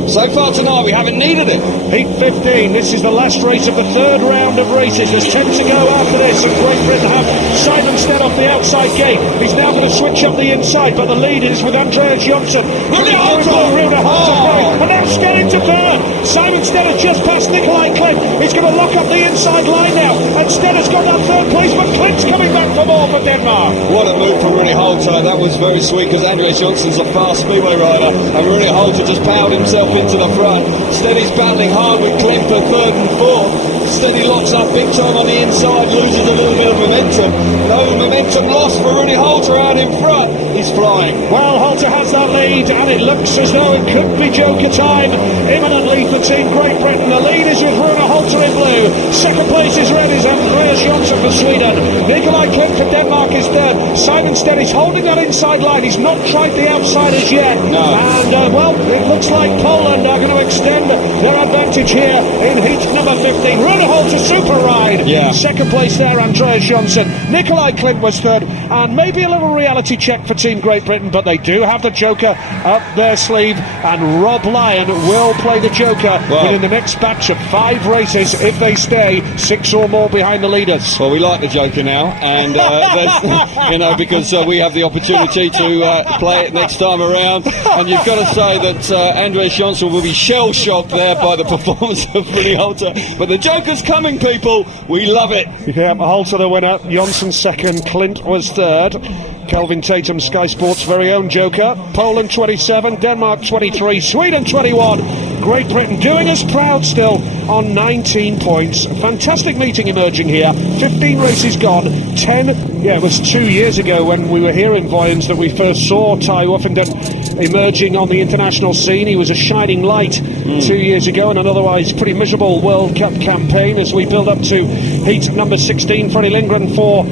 so far tonight we haven't needed it. Heat 15, this is the last race of the 3rd round of races. There's 10 to go after this, and Great Britain have Simon Stead off the outside gate. He's now going to switch up the inside, but the lead is with Andreas Jonsson. Rune Holter, and now Stead into third. Simon Stead has just passed Nikolai Klint. He's going to lock up the inside line now, and Stead has got that 3rd place, but Klint's coming back for more for Denmark. What a move for Rune Holter. That was very sweet, because Andreas Jonsson's a fast speedway rider, and Rune Holter just powered himself into the front. Steady's battling hard with Klimt for 3rd and 4th. Steady locks up big time on the inside, loses a little bit of momentum. No momentum lost for Rune Holter out in front. He's flying. Well, Holter has that lead, and it looks as though it could be joker time imminently for Team Great Britain. The lead is with Rune Holter in blue. Second place is red is Andreas Jonsson for Sweden. Nikolai Klimt for Denmark is third. Simon Stead is holding that inside line. He's not tried the outsiders yet. No. And, well, it looks like Poland are going to extend their advantage here in heat number 15. Rune Holter super ride. Yeah. Second place there, Andreas Jonsson. Nikolai Klimt was third. And maybe a little reality check for Team Team Great Britain, but they do have the Joker up their sleeve, and Rob Lyon will play the Joker within the next batch of 5 races if they stay 6 or more behind the leaders. Well, we like the Joker now, and because we have the opportunity to play it next time around, and you've got to say that Andreas Johnson will be shell-shocked there by the performance of Vinnie Holter, but the Joker's coming, people. We love it. Yeah, Holter the winner, Johnson second, Clint was third. Kelvin Tatum, Sky Sports' very own Joker. Poland 27, Denmark 23, Sweden 21. Great Britain doing us proud still on 19 points. Fantastic meeting emerging here. 15 races gone. 10, it was 2 years ago when we were here in Voyens that we first saw Ty Woffington emerging on the international scene. He was a shining light 2 years ago in an otherwise pretty miserable World Cup campaign as we build up to heat number 16. Freddie Lindgren for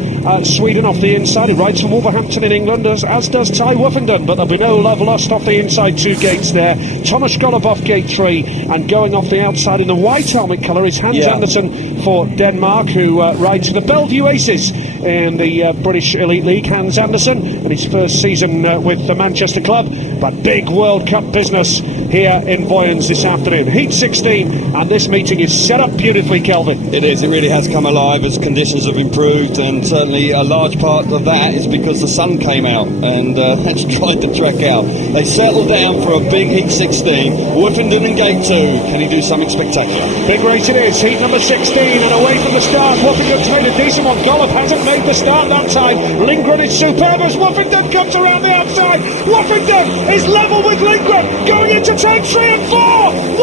Sweden off the inside. He rides from Wolverhampton in England, as does Ty Woffington, but there'll be no love lost off the inside 2 gates there. Thomas Golub off gate 3, and going off the outside in the white helmet colour is Hans Andersen for Denmark, who rides for the Bellevue Aces in the British Elite League. Hans Andersen in his first season with the Manchester club, but big World Cup business here in Voyens this afternoon. Heat 16, and this meeting is set up beautifully, Kelvin. It is. It really has come alive as conditions have improved, and certainly a large part of that is because the sun came out and that's dried the track out. They settled down for a big Heat 16. Woofenden in Gate 2. Can he do something spectacular? Big race it is. Heat number 16, and away from the start. Woofenden's made a decent one. Golub hasn't made the start that time. Lindgren is superb as Woofenden comes around the outside. Woofenden is level with Lindgren going into turn 3 and 4.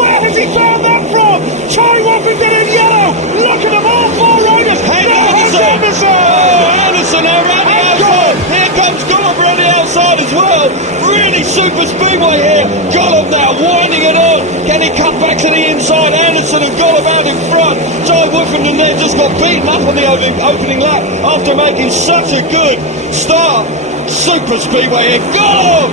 Where has he found that from? Ty Woofenden in yellow. Look at them, all 4 riders. Anderson! Oh, Anderson around the outside. Here comes Golub around the outside as well. Really super speedway here. Golub now winding it on. Can he cut back to the inside? Anderson and Golub out in front. Ty Woofenden there just got beaten up on the opening lap after making such a good start. Super speedway here. Golub!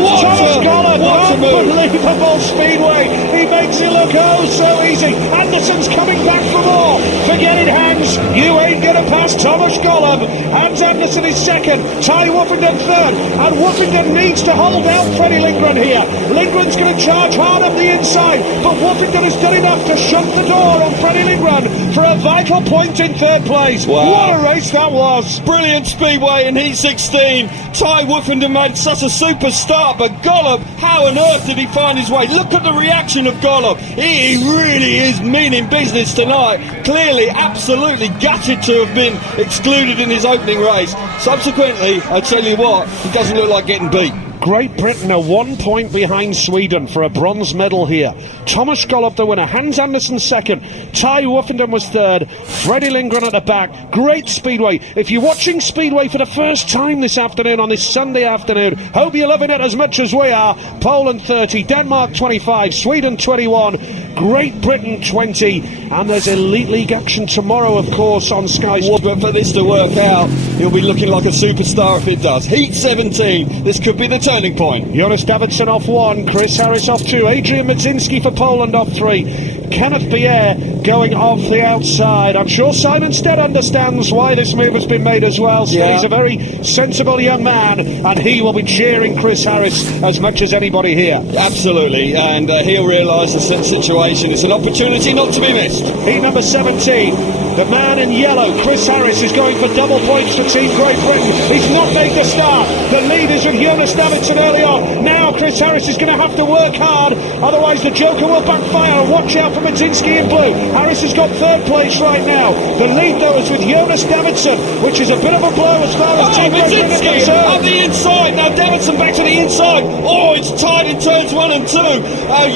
What a move. Unbelievable speedway. He makes it look oh so easy. Anderson's coming back for more. Forget it, Hans. You ain't going to pass Thomas Golub. Hans Andersen is second. Ty Woofenden third. And Woofenden needs to hold out Freddie Lindgren here. Lindgren's going to charge hard up the inside, but Woofenden has done enough to shut the door on Freddie Lindgren for a vital point in third place. Wow. What a race that was. Brilliant speedway in Heat 16. Ty Woofenden made such a super start, but Golub, how on earth did he find his way? Look at the reaction of Golub. He really is meaning business tonight. Clearly, absolutely gutted to have been excluded in his opening race. Subsequently, I tell you what, he doesn't look like getting beat. Great Britain are 1 point behind Sweden for a bronze medal here. Thomas Golub the winner, Hans Andersen second, Ty Woofenden was third, Freddie Lindgren at the back. Great speedway. If you're watching speedway for the first time this afternoon on this Sunday afternoon, hope you're loving it as much as we are. Poland 30, Denmark 25, Sweden 21, Great Britain 20, and there's Elite League action tomorrow, of course, on Sky Sports. But for this to work out, he'll be looking like a superstar if it does. Heat 17, this could be the turning point. Jonas Davidson off 1, Chris Harris off 2, Adrian Madzinski for Poland off 3, Kenneth Pierre going off the outside. I'm sure Simon Stead understands why this move has been made as well. Stead is a very sensible young man, and he will be cheering Chris Harris as much as anybody here. Absolutely, and he'll realise the situation. It's an opportunity not to be missed. Heat number 17, the man in yellow, Chris Harris, is going for double points for Team Great Britain. He's not made the start. The lead is with Jonas Davidson early on. Now Chris Harris is going to have to work hard, otherwise the Joker will backfire. Watch out for Madzinski in blue. Harris has got third place right now. The lead though is with Jonas Davidson, which is a bit of a blow as far as Team Great Britain is concerned. On the inside, now Davidson back to the inside. Oh, it's tied in turns 1 and 2.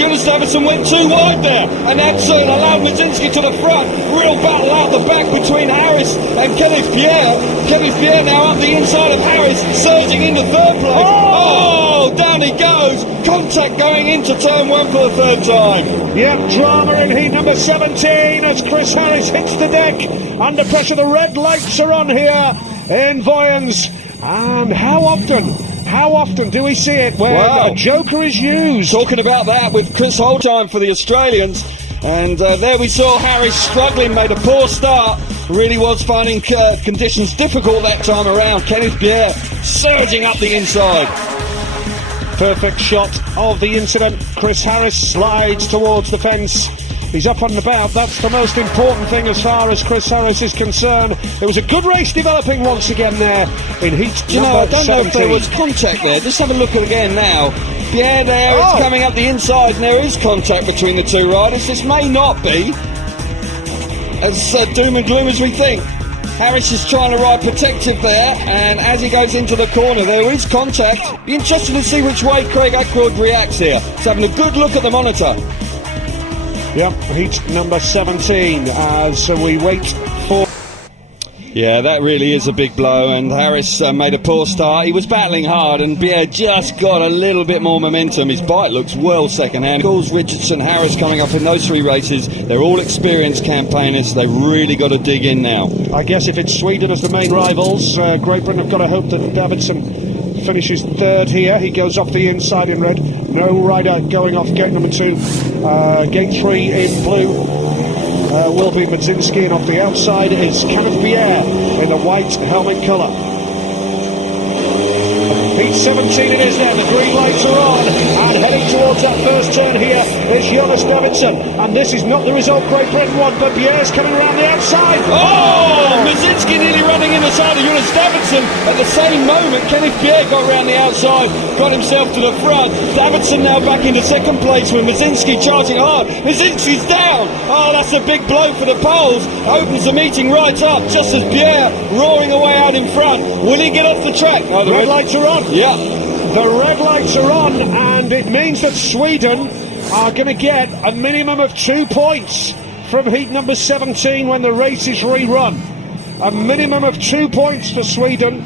Jonas Davidson went too wide there, and Anderson allowed Madzinski to the front. Real battle out the back between Harris and Kenneth Pierre. Kenneth Pierre now up the inside of Harris, surging into third place. Oh, down he goes. Contact going into turn 1 for the third time. Yep, drama in heat number 17 as Chris Harris hits the deck. Under pressure, the red lights are on here in Voyens. And how often do we see it where a Joker is used? Talking about that with Chris Holtime for the Australians. And there we saw Harris struggling, made a poor start. Really was finding conditions difficult that time around. Kenneth Pierre surging up the inside. Perfect shot of the incident. Chris Harris slides towards the fence. He's up and about. That's the most important thing as far as Chris Harris is concerned. There was a good race developing once again there in heat number I don't 17. know if there was contact there. Just have a look again now. Pierre there, it's coming up the inside, and there is contact between the two riders. This may not be as doom and gloom as we think. Harris is trying to ride protective there, and as he goes into the corner, there is contact. Be interested to see which way Craig Ackroyd reacts here. He's having a good look at the monitor. Yep, heat number 17 as we wait for... Yeah, that really is a big blow, and Harris made a poor start. He was battling hard, and Pierre just got a little bit more momentum. His bike looks well second-hand. Gulls, Richardson, Harris coming up in those three races. They're all experienced campaigners. They've really got to dig in now. I guess if it's Sweden as the main rivals, Great Britain have got to hope that Davidson finishes third here. He goes off the inside in red. No rider going off gate number 2. Gate 3 in blue. Will be Madzinski, and off the outside is Kenneth Pierre in the white helmet colour. Heat 17 it is there, the green lights are on, and heading towards that first turn here is Jonas Davidson, and this is not the result Great Britain want, but Pierre's coming around the outside. Oh, Madzinski nearly running in the side of Jonas Davidson. At the same moment, Kenneth Pierre got around the outside, got himself to the front. Davidson now back into second place with Madzinski charging hard. Madzinski's down. Oh, that's a big blow for the Poles. Opens the meeting right up, just as Pierre roaring away out in front. Will he get off the track? Oh, the red lights are on. Yeah. The red lights are on, and it means that Sweden are going to get a minimum of 2 points from heat number 17 when the race is rerun. A minimum of 2 points for Sweden.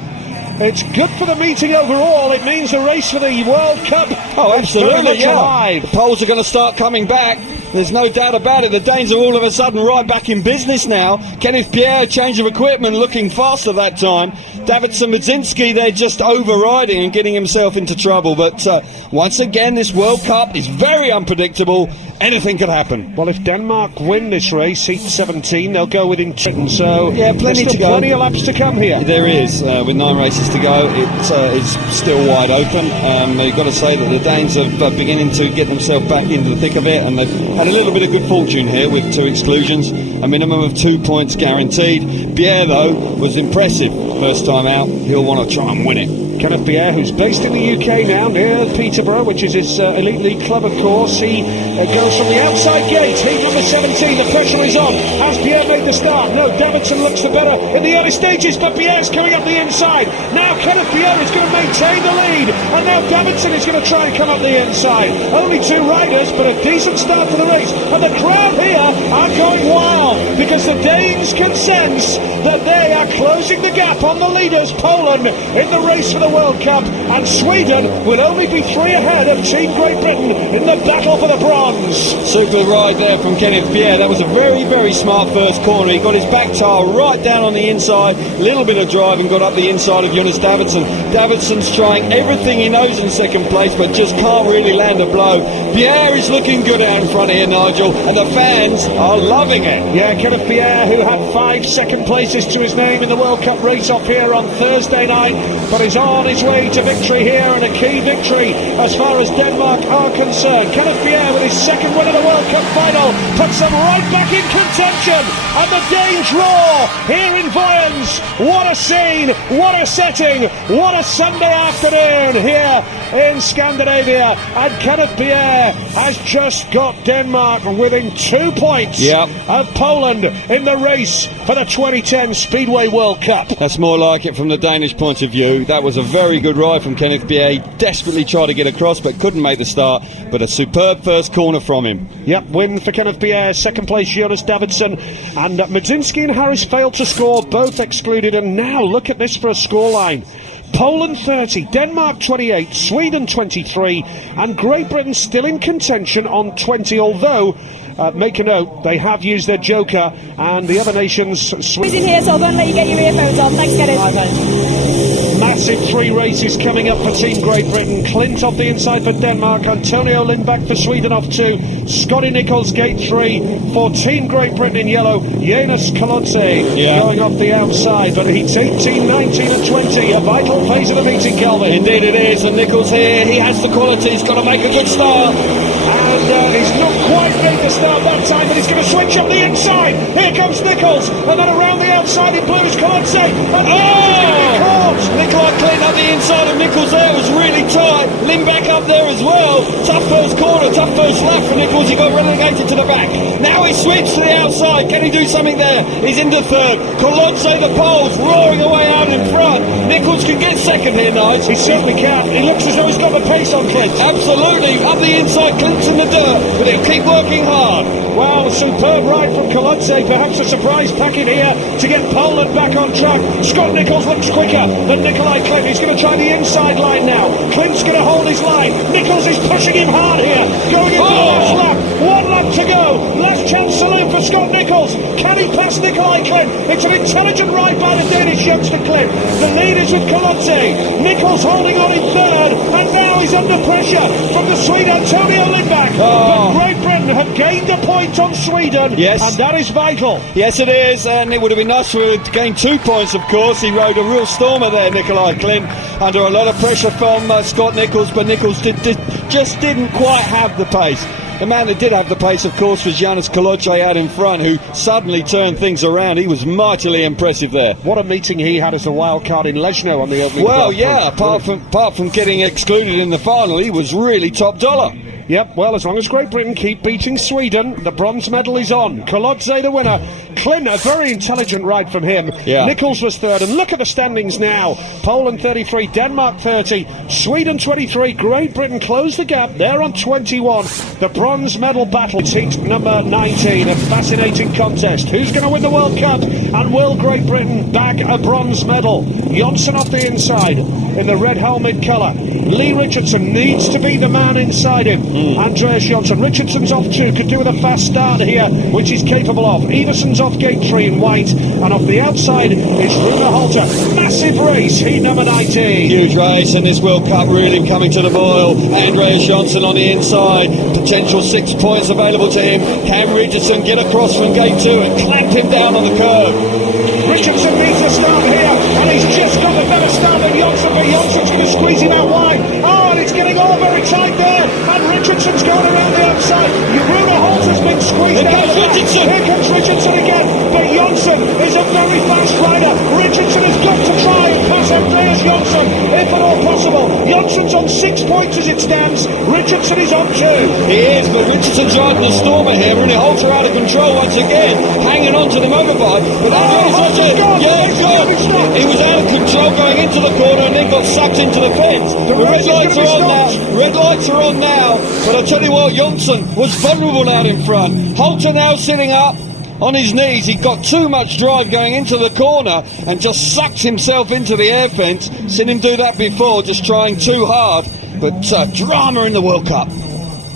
It's good for the meeting overall. It means the race for the World Cup. Oh, absolutely, yeah. Alive. The Poles are going to start coming back. There's no doubt about it. The Danes are all of a sudden right back in business now. Kenneth Pierre, change of equipment, looking faster that time. Davidson, Madzinski, they're just overriding and getting himself into trouble. But once again, this World Cup is very unpredictable. Anything could happen. Well, if Denmark win this race, heat 17, they'll go within 10. So yeah, plenty to go. Plenty of laps to come here. There is, with 9 races to go. It is still wide open. You've got to say that the Danes are beginning to get themselves back into the thick of it, and they've had a little bit of good fortune here with 2 exclusions. A minimum of 2 points guaranteed. Pierre, though, was impressive first time out. He'll want to try and win it. Kenneth Pierre, who's based in the UK now, near Peterborough, which is his elite league club, of course. He goes from the outside gate, heat number 17. The pressure is on. Has Pierre made the start? No, Davidson looks the better in the early stages, but Pierre's coming up the inside. Now Kenneth Pierre is going to maintain the lead, and now Davidson is going to try and come up the inside. Only 2 riders, but a decent start to the race. And the crowd here are going wild, because the Danes can sense that they are closing the gap on the leaders, Poland, in the race for the World Cup, and Sweden will only be 3 ahead of Team Great Britain in the battle for the bronze. Super ride there from Kenneth Pierre. That was a very, very smart first corner. He got his back tire right down on the inside, little bit of drive, and got up the inside of Jonas Davidson. Davidson's trying everything he knows in second place, but just can't really land a blow. Pierre is looking good out in front here, Nigel, and the fans are loving it. Yeah, Kenneth Pierre, who had 5 second places to his name in the World Cup race off here on Thursday night, but is on his way to victory here, and a key victory as far as Denmark are concerned. Kenneth Pierre, with his second win of the World Cup final, puts them right back in contention, and the Danes roar here in Vojens. What a scene, what a setting, what a Sunday afternoon here in Scandinavia, and Kenneth Pierre has just got Denmark within 2 points of Poland in the race for the 2010 Speedway World Cup. That's more like it from the Danish point of view. That was a very good ride from Kenneth Pierre. He desperately tried to get across but couldn't make the start, but a superb first corner from him. Yep, win for Kenneth Pierre. Second place Jonas Davidson, and Madzinski and Harris failed to score, both excluded. And now look at this for a scoreline. Poland 30, Denmark 28, Sweden 23, and Great Britain still in contention on 20, although make a note, they have used their joker, and the other nations... Who's in here, so I'm going to let you get your earphones on. Thanks, Kenneth. Massive 3 races coming up for Team Great Britain. Clint off the inside for Denmark, Antonio Lindback for Sweden off 2, Scotty Nichols gate 3 for Team Great Britain in yellow, Jonas Kolodze going off the outside, but he's 18, 19 and 20, a vital phase of the meeting, Kelvin. Indeed it is, and Nichols here, he has the quality, he's got to make a good start. And he's not quite made the start that time, but he's going to switch on the inside. Here comes Nichols, and then around the outside in blue is Kolodze, and Nikolai Clint up the inside of Nichols there, was really tight. Lindback up there as well. Tough first corner, tough first lap for Nichols. He got relegated to the back. Now he switched to the outside. Can he do something there? He's into third. Kolodze, the poles, roaring away out in front. Nichols can get second here, Nigel. He certainly can. He looks as though he's got the pace on Clint. Absolutely. Up the inside, Clint's in the dirt, but he'll keep working hard. Well, a superb ride from Kolodze. Perhaps a surprise packet here to get Poland back on track. Scott Nichols looks quicker than Nikolai Clint. He's going to try the inside line now. Clint's going to hold his line. Nichols is pushing him hard here. Going into the last lap. 1 lap to go. Last chance saloon for Scott Nichols. Can he pass Nikolai Clint? It's an intelligent ride by the Danish youngster Clint. The lead is with Kolodze. Nichols holding on in third, and now he's under pressure from the Swede Antonio Lindback. But Great Britain have gained a point on Sweden, and that is vital. Yes, it is, and it would have been nice for him to gain 2 points, of course. He rode a real stormer there, Nikolai Clint, under a lot of pressure from Scott Nichols, but Nichols just didn't quite have the pace. The man that did have the pace, of course, was Jonas Kolodze out in front, who suddenly turned things around. He was mightily impressive there. What a meeting he had as a wild card in Leszno on the opening. Well, yeah, apart from getting excluded in the final, he was really top dollar. Yep, well, as long as Great Britain keep beating Sweden, the bronze medal is on. Kolodze the winner. Clint, a very intelligent ride from him. Yeah. Nichols was third, and look at the standings now. Poland 33, Denmark 30, Sweden 23, Great Britain closed the gap. They're on 21. The bronze medal battle, heat number 19, a fascinating contest. Who's going to win the World Cup, and will Great Britain bag a bronze medal? Johnson off the inside in the red helmet colour. Lee Richardson needs to be the man inside him. Andreas Johnson. Richardson's off 2, could do with a fast start here, which he's capable of. Everson's off gate 3 in white, and off the outside is Rune Halter. Massive race, heat number 19. Huge race, and this World Cup really coming to the boil. Andreas Johnson on the inside, potential 6 points available to him. Can Richardson get across from gate 2 and clamp him down on the curve? Richardson needs to start here, and he's just got the better start than Johnson, but Johnson's going to squeeze him out wide. Oh, and it's getting all very tight there, and Richardson's going around the outside. Rune Halter's been squeezed out. Here comes Richardson again, but Johnson is a very fast rider. Richardson has got to try and pass Andreas Johnson, if at all possible. Johnson's on 6 points as it stands. Richardson is on 2. He is, but Richardson's riding the stormer here. Rune Halter out of control once again, hanging on to the motorbike. But he was out of control going into the corner and then got sucked into the fence. The red lights are on now. Red lights are on now. But I'll tell you what, Johnson was vulnerable out in front. Halter now sitting up on his knees. He got too much drive going into the corner and just sucked himself into the air fence. Seen him do that before, just trying too hard. But drama in the World Cup.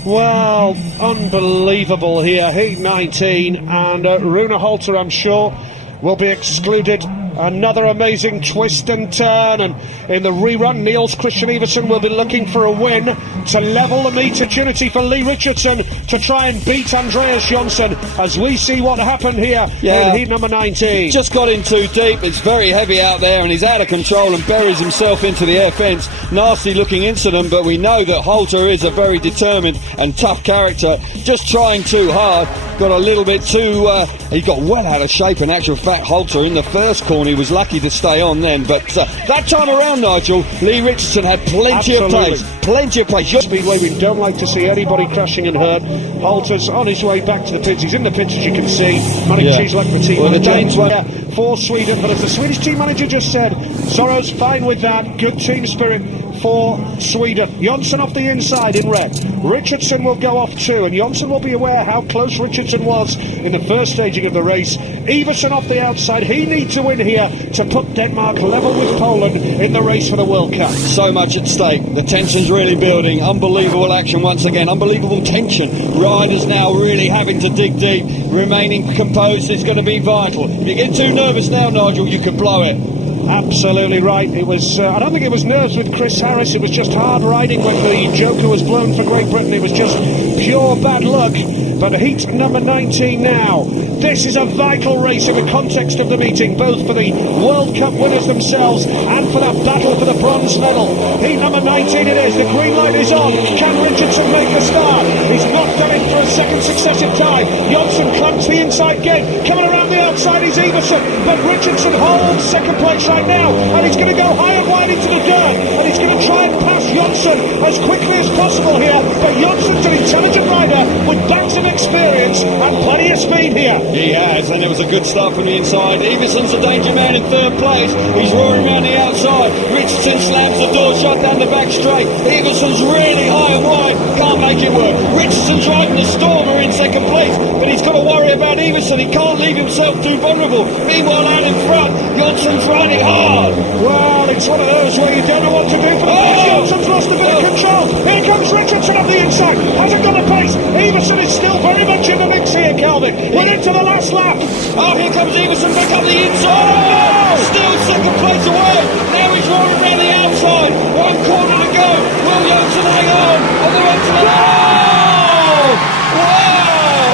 Well, unbelievable here. Heat 19, and Rune Halter, I'm sure, will be excluded. Another amazing twist and turn, and in the rerun, Niels Christian Everson will be looking for a win to level the meet. Opportunity for Lee Richardson to try and beat Andreas Johnson, as we see what happened here in heat number 19. Just got in too deep. It's very heavy out there, and he's out of control and buries himself into the air fence. Nasty looking incident, but we know that Halter is a very determined and tough character. Just trying too hard. Got a little bit too... he got well out of shape. In actual fact, Halter in the first corner, he was lucky to stay on then. But that time around, Nigel, Lee Richardson had plenty of pace. Plenty of pace. Speedway, we don't like to see anybody crashing and hurt. Halter's on his way back to the pits. He's in the pits, as you can see. Manning Cheese like the team. Well, the Danes were... for Sweden, but as the Swedish team manager just said, Sorrow's fine with that. Good team spirit for Sweden. Jonsson off the inside in red. Richardson will go off too, and Jonsson will be aware how close Richardson was in the first staging of the race. Iversen off the outside. He needs to win here to put Denmark level with Poland in the race for the World Cup. So much at stake. The tension's really building. Unbelievable action once again. Unbelievable tension. Riders now really having to dig deep. Remaining composed is going to be vital. If you get too nervous now, Nigel, you could blow it. Absolutely right. It was. I don't think it was nerves with Chris Harris. It was just hard riding when the joker was blown for Great Britain. It was just pure bad luck. But heat number 19 now. This is a vital race in the context of the meeting, both for the World Cup winners themselves and for that battle for the bronze medal. Heat number 19 it is. The green light is on. Can Richardson make a start? He's not done it for a second successive time. Jonsson clamps the inside gate. Coming around the outside is Iversen. But Richardson holds second place right now. And he's going to go high and wide into the dirt. And he's going to try and pass Jonsson as quickly as possible here. But Jonsson's an intelligent rider with bags of experience and plenty of speed here. He has, and it was a good start from the inside. Iversen's a danger man in third place. He's roaring around the outside. Richardson slams the door shut down the back straight. Iversen's really high and wide. Can't make it work. Richardson's riding the Stormer in second place, but he's got to worry about Iversen. He can't leave himself too vulnerable. Meanwhile, out in front, Jonsson's riding hard. Well, it's one of those where you don't know what to do for the pace. Jonsson's lost a bit of control. Here comes Richardson up the inside. Hasn't got the pace. Iversen is still very much in the mix here, Kelvin. We're into the last lap. Oh, here comes Iversen back up the inside. Still second place away. Now he's roaring around the outside. One corner to go. Will Jonsson hang on the way to the line? Wow!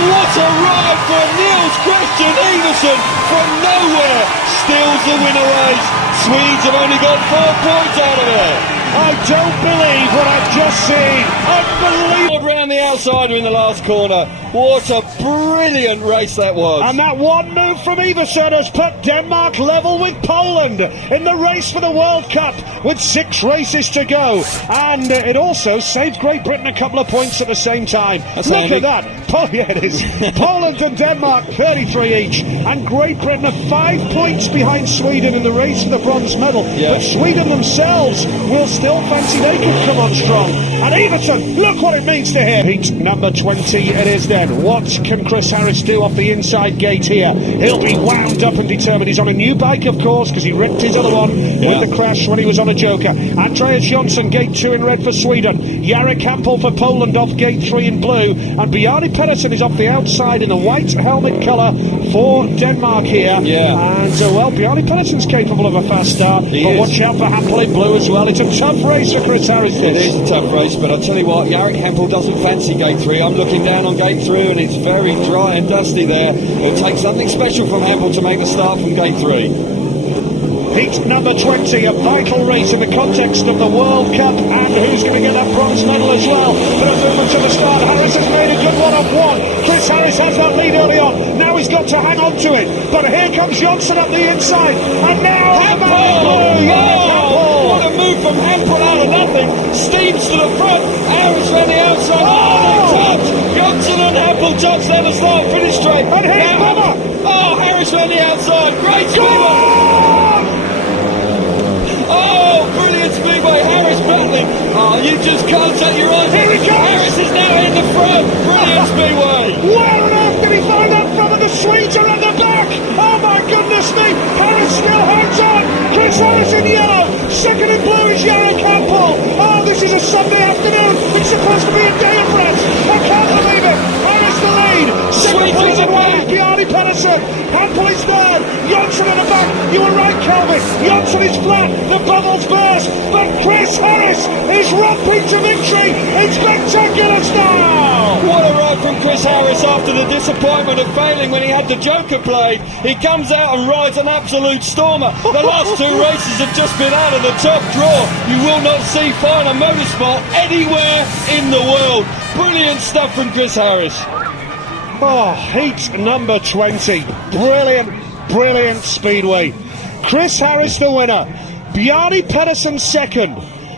What a ride for Niels Christian Iversen from nowhere. Steals the winner race. Swedes have only got 4 points out of it. I don't believe what I've just seen. Unbelievable. Round the outsider in the last corner. What a brilliant race that was. And that one move from Iversen has put Denmark level with Poland in the race for the World Cup with 6 races to go. And it also saved Great Britain a couple of points at the same time. That's Look handy. at that. Yeah, it is. Poland and Denmark 33 each. And Great Britain are 5 points behind Sweden in the race for the bronze medal. Yeah. But Sweden themselves will still fancy they could come on strong. And Iversen, look what it means to him. Heat number 20 it is then. What can Chris Harris do off the inside gate here? He'll be wound up and determined. He's on a new bike, of course, because he wrecked his other one with the crash when he was on a joker. Andreas Jonsson, gate 2 in red for Sweden. Jarek Hampel for Poland off gate 3 in blue. And Bjarne Pedersen is off the outside in the white helmet colour for Denmark here. Yeah. And, well, Bjarne Pedersen's capable of a fast start. He but is. watch out for Hampel in blue as well. It's a tough race for Chris Harris. It is a tough race, but I'll tell you what, Jarek Hampel doesn't fancy gate 3. I'm looking down on gate 3 and it's very dry and dusty there. It'll take something special from Hampel to make the start from gate 3. Heat number 20, a vital race in the context of the World Cup, and who's going to get that bronze medal as well. But a movement to the start. Harris has made a good one-on-one. Chris Harris has that lead early on. Now he's got to hang on to it. But here comes Jonsson up the inside, and now Hampel! What a move from Hampel out of nothing. Steams to the front. Harris ran the outside. Touch. Jonsson and Hampel touch there to start, finish straight. And here's Bubba. Oh, Harris ran the outside. Great Speedway. Oh, brilliant Speedway. Harris battling. Oh, you just can't take your eyes. Here he comes. Harris is now in the front. Brilliant Speedway. Where on earth did he find that from? And the Swedes are at the back. Oh my goodness me. Harris still hangs on. Chris Harris in yellow. Second in blue is Jarek Hampel. Oh, this is a Sunday afternoon. It's supposed to be a day of rest. I can't believe it. Harris the lead. Second place in white is Bjarne Pedersen. Hampel is third. Jonsson at the back. You were right, Kelvin. Jonsson is flat. The bubbles burst. But Chris Harris is romping to victory in spectacular style. What a ride from Chris Harris after the disappointment of failing when he had the joker played. He comes out and rides an absolute stormer. The last 2 races have just been out of the top draw. You will not see finer motorsport anywhere in the world. Brilliant stuff from Chris Harris. Oh, heat number 20. Brilliant Speedway. Chris Harris the winner. Bjarne Pedersen second.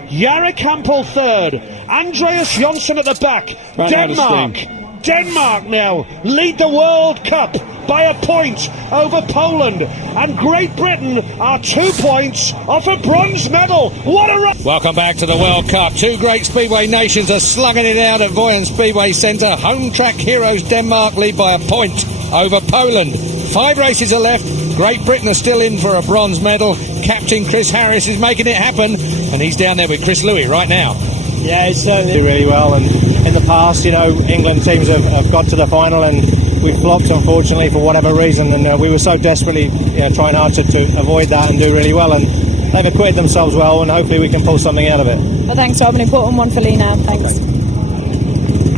Jarek Hampel third. Andreas Jonsson at the back. Ran out of Denmark. Denmark now lead the World Cup by a point over Poland, and Great Britain are 2 points off a bronze medal. What a run! Welcome back to the World Cup. Two great Speedway nations are slugging it out at Voyen Speedway Centre. Home track heroes Denmark lead by a point over Poland. 5 races are left. Great Britain are still in for a bronze medal. Captain Chris Harris is making it happen, and he's down there with Chris Louis right now. Yeah, he's certainly doing really well, and in the past, England teams have got to the final and we've flopped, unfortunately, for whatever reason, and we were so desperately trying hard to avoid that and do really well, and they've acquitted themselves well, and hopefully we can pull something out of it. Well, thanks, Rob. An important one for Lee now. Thanks.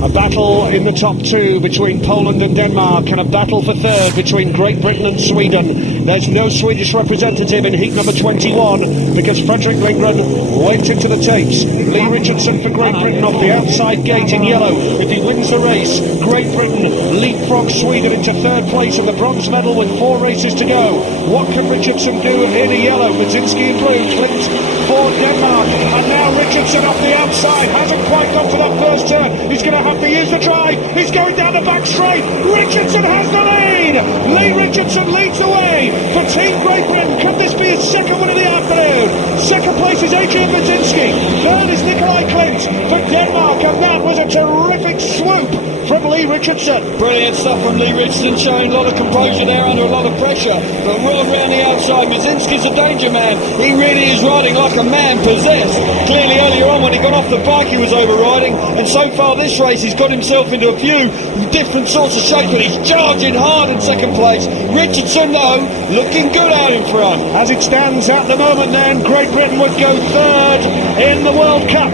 A battle in the top 2 between Poland and Denmark, and a battle for third between Great Britain and Sweden. There's no Swedish representative in heat number 21 because Fredrik Lindgren went into the tapes. Lee Richardson for Great Britain off the outside gate in yellow. If he wins the race, Great Britain leapfrogs Sweden into third place of the bronze medal with 4 races to go. What can Richardson do in a yellow? Brzezinski in blue, Clint for Denmark, and now Richardson off the outside, hasn't quite got to that first turn. He's going to have to use the drive. He's going down the back straight. Richardson has the lead. Lee Richardson leads the way for Team Great Britain. Could this be his second win of the afternoon? Second place is Adrian Brzezinski. Third is Nikolai Clint for Denmark, and that was a terrific swoop from Lee Richardson. Brilliant stuff from Lee Richardson, showing a lot of composure there under a lot of pressure. But right round the outside, Brzezinski's a danger man. He really is riding like a man possessed. Clearly earlier on when he got off the bike he was overriding, and so far this race he's got himself into a few different sorts of shapes, but he's charging hard in second place. Richardson though, looking good out in front. As it stands at the moment then, Great Britain would go third in the World Cup.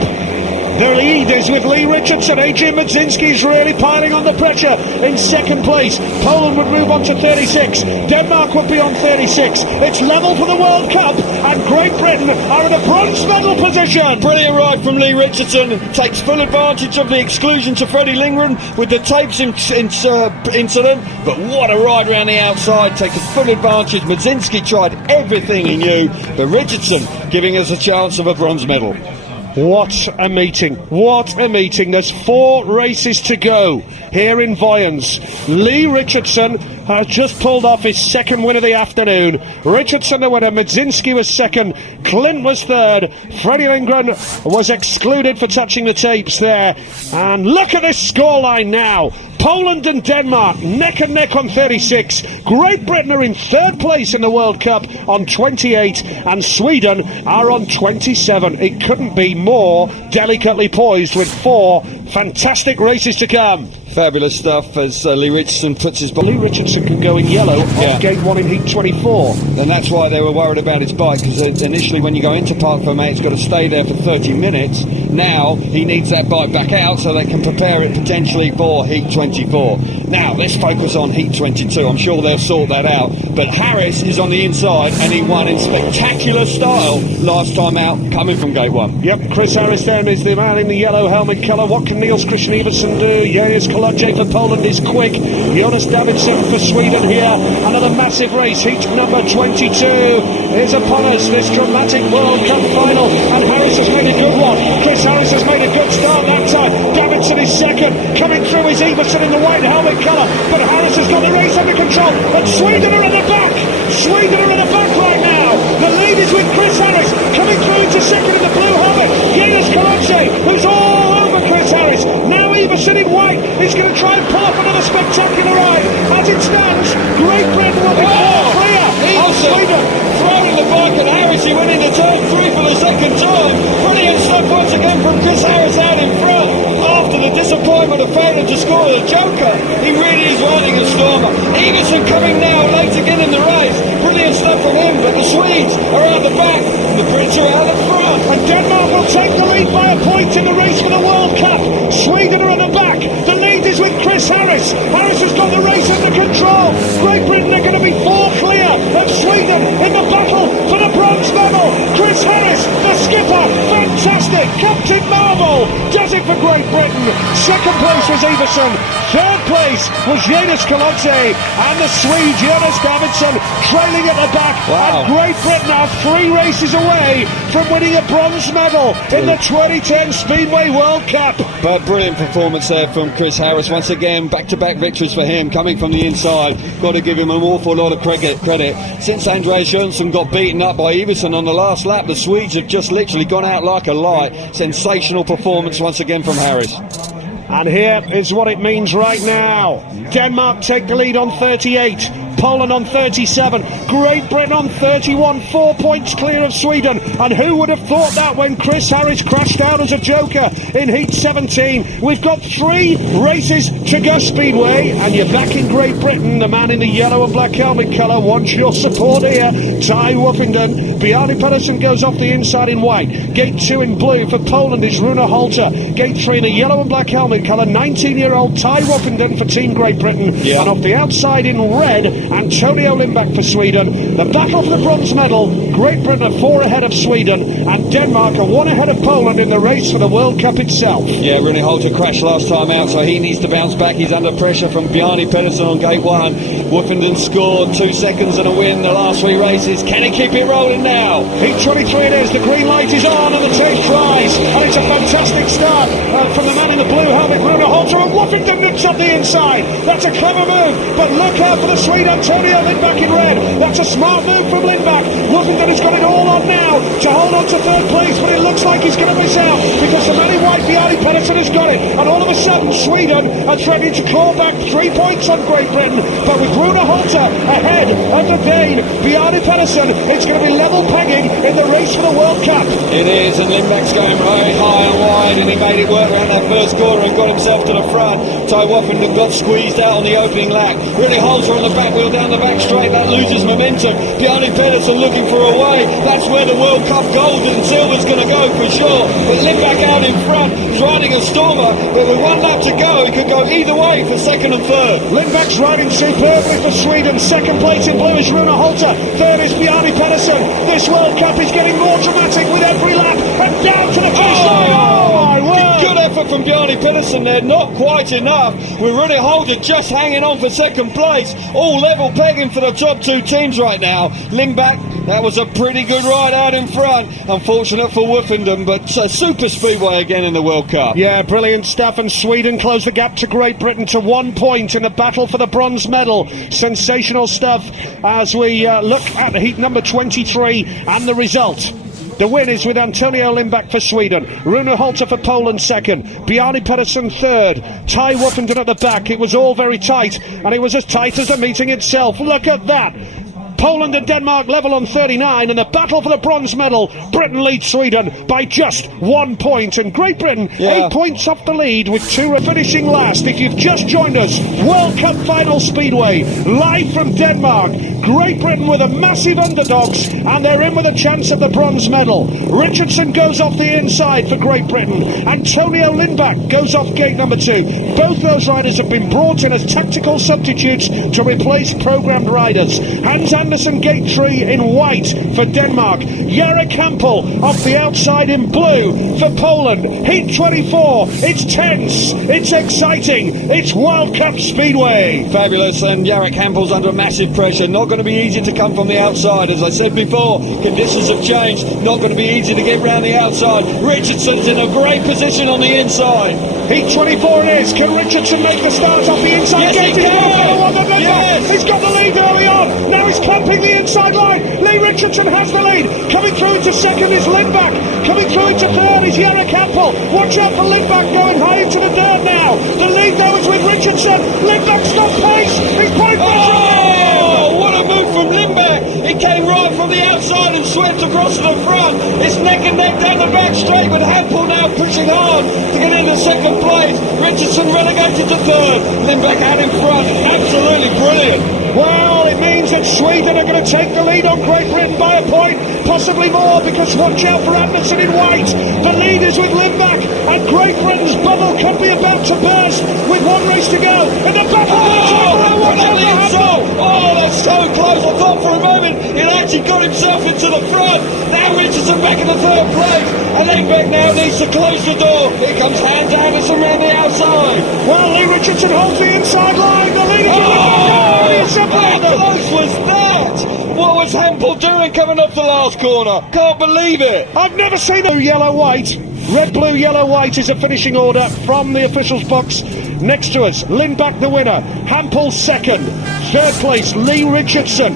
The lead is with Lee Richardson. Adrian Brzezinski's really piling on the pressure in second place. Poland would move on to 36. Denmark would be on 36. It's level for the World Cup, and Great Britain are in a bronze medal position. Brilliant ride from Lee Richardson. Takes full advantage of the exclusion to Freddie Lindgren with the tapes incident. But what a ride round the outside. Taking full advantage. Brzezinski tried everything he knew, but Richardson giving us a chance of a bronze medal. What a meeting. What a meeting. There's 4 races to go here in Voyens. Lee Richardson has just pulled off his second win of the afternoon. Richardson the winner, Brzezinski was second, Clint was third, Freddie Lindgren was excluded for touching the tapes there. And look at this scoreline now. Poland and Denmark neck and neck on 36. Great Britain are in third place in the World Cup on 28, and Sweden are on 27. It couldn't be more delicately poised with 4 fantastic races to come. Fabulous stuff as Lee Richardson puts his bike. Lee Richardson can go in yellow on gate 1 in heat 24. And that's why they were worried about his bike, because initially when you go into Parc Fermé it's got to stay there for 30 minutes. Now he needs that bike back out so they can prepare it potentially for heat 24. Now let's focus on heat 22. I'm sure they'll sort that out. But Harris is on the inside and he won in spectacular style last time out coming from gate 1. Yep, Chris Harris then is the man in the yellow helmet colour. What can Niels Christian Iversen do? Jonas Kolodje for Poland is quick. Jonas Davidsson for Sweden here. Another massive race. Heat number 22 is upon us. This dramatic World Cup final. And Harris has made a good one. Chris Harris has made a good start that time. Davidsson is second. Coming through is Iversen in the white helmet colour. But Harris has got the race under control. And Sweden are at the back. Sweden are at the back right now. The lead is with Chris Harris. Coming through into second in the blue helmet. Jonas Kolodje, who's all over Chris Harris. Now Iversen in white is going to try and pull off another spectacular ride. As it stands, Great Britain will be clear of Sweden. Throwing the bike at Harris, he went into turn 3 for the second time. Brilliant stuff once again from Chris Harris out in front. After the disappointment of failing to score the Joker, he really is riding a stormer. Iversen coming now late again in the race. Brilliant stuff from him, but the Swedes are out the back and the Brits are out the front. And Denmark will take the lead by a point in the race for the World Cup. Sweden are at the back. The lead is with Chris Harris. Harris has got the race under control. Great Britain are going to be 4 clear of Sweden in the battle for the bronze medal. Chris Harris, the skipper, fantastic. Captain Marvel does it for Great Britain. Second place was Everson. Third place was Jonas Kalotze. And the Swede, Jonas Davidsson, trailing at the back. Wow. And Great Britain are 3 races away from winning a bronze medal in the 2010 Speedway World Cup. But brilliant performance there from Chris Harris. Once again, back-to-back victories for him, coming from the inside. Got to give him an awful lot of credit. Since Andreas Jönsson got beaten up by Everson on the last lap, the Swedes have just literally gone out like a light. Sensational performance once again from Harris. And here is what it means right now. Denmark take the lead on 38. Poland on 37. Great Britain on 31. 4 points clear of Sweden. And who would have thought that when Chris Harris crashed out as a joker in Heat 17? We've got 3 races to go, Speedway. And you're back in Great Britain. The man in the yellow and black helmet colour wants your support here. Ty Woffington. Bjarne Pedersen goes off the inside in white. Gate 2 in blue for Poland is Rune Holte. Gate 3 in the yellow and black helmet colour. 19-year-old Ty Woffington for Team Great Britain. Yeah. And off the outside in red, Antonio Lindback for Sweden. The battle for the bronze medal. Great Britain are 4 ahead of Sweden, and Denmark are 1 ahead of Poland in the race for the World Cup itself. Yeah, Rune Holte crashed last time out, so he needs to bounce back. He's under pressure from Bjarne Pedersen on gate 1. Woffington scored 2 seconds and a win the last 3 races. Can he keep it rolling now? Heat 23 it is. The green light is on and the tape flies. And it's a fantastic start from the man in the blue helmet, Rune Holte, and Woffington nips up the inside. That's a clever move, but look out for the Swede Antonio Lindback in red. That's a smart move from Lindback. Woffington has got it all on now to hold on to 3rd place, but it looks like he's going to miss out because the man in white, Bjarne Pedersen, has got it. And all of a sudden, Sweden are threatening to claw back 3 points on Great Britain. But with Rune Holte ahead of the Dane, Bjarne Pedersen, it's going to be level pegging in the race for the World Cup. It is, and Lindback's going very high and wide, and he made it work around that first corner and got himself to the front. Ty Woffington got squeezed out on the opening lap. Rune Holte on the back wheel down the back straight. That loses momentum. Bjarne Pedersen looking for a way. That's where the World Cup gold and silver's going to go for sure. But Lindback out in front. He's riding a stormer, but with 1 lap to go, he could go either way for 2nd and 3rd. Lindback's riding superbly for Sweden. 2nd place in blue is Rune Holte. 3rd is Bjarne Pedersen. This World Cup is getting more dramatic with every lap. And down to the finish line. Oh my word! Good effort from Bjarne Pedersen there. Not quite enough. With Rune Holte just hanging on for 2nd place. All level pegging for the top 2 teams right now. Lindback, that was a pretty good ride out in front. Unfortunate for Woffington, but super speedway again in the World Cup. Yeah, brilliant stuff, and Sweden closed the gap to Great Britain to 1 point in the battle for the bronze medal. Sensational stuff as we look at heat number 23 and the result. The win is with Antonio Lindback for Sweden, Rune Holte for Poland 2nd, Bjarne Pedersen 3rd, Ty Woffington at the back. It was all very tight, and it was as tight as the meeting itself. Look at that! Poland and Denmark level on 39, and the battle for the bronze medal. Britain leads Sweden by just 1 point, and Great Britain 8 points off the lead with 2 finishing last. If you've just joined us, World Cup Final Speedway, live from Denmark. Great Britain were the massive underdogs, and they're in with a chance of the bronze medal. Richardson goes off the inside for Great Britain. Antonio Lindback goes off gate number 2. Both those riders have been brought in as tactical substitutes to replace programmed riders. Hans Andersen gate 3 in white for Denmark. Jarek Hampel off the outside in blue for Poland. Heat 24, it's tense, it's exciting, it's World Cup Speedway. Fabulous, and Jarek Hampel's under massive pressure. Not going to be easy to come from the outside. As I said before, conditions have changed. Not going to be easy to get round the outside. Richardson's in a great position on the inside. Heat 24 it is. Can Richardson make the start off the inside? Yes, he can. Yes. He's got the lead early on. Now he's clamping the inside line. Lee Richardson has the lead. Coming through into 2nd is Lindback. Coming through into 3rd is Jarek Hampel. Watch out for Lindback going high into the dirt now. The lead though is with Richardson. Lindback's got pace. He's point What a move from Lindback. He came right from the outside and swept across to the front. It's neck and neck down the back straight, with Hampel now pushing hard to get into 2nd place. Richardson relegated to 3rd. Lindback out in front. Absolutely brilliant. Well, it means that Sweden are going to take the lead on Great Britain by a point, possibly more, because watch out for Anderson in white. The lead is with Lindback, and Great Britain's bubble could be about to burst with 1 race to go. In the battle for the Coming out the inside. Oh, that's so close. I thought for a moment he'd actually got himself into the front. Now Richardson back in the third place. And Engbeck now needs to close the door. Here comes Hans Anderson around the outside. Well, Lee Richardson holds the inside line. The leader How close was that? What was Hempel doing coming off the last corner? Can't believe it. I've never seen a yellow-white. Red, blue, yellow, white is a finishing order from the officials' box. Next to us, Lindback the winner, Hampel second, third place, Lee Richardson.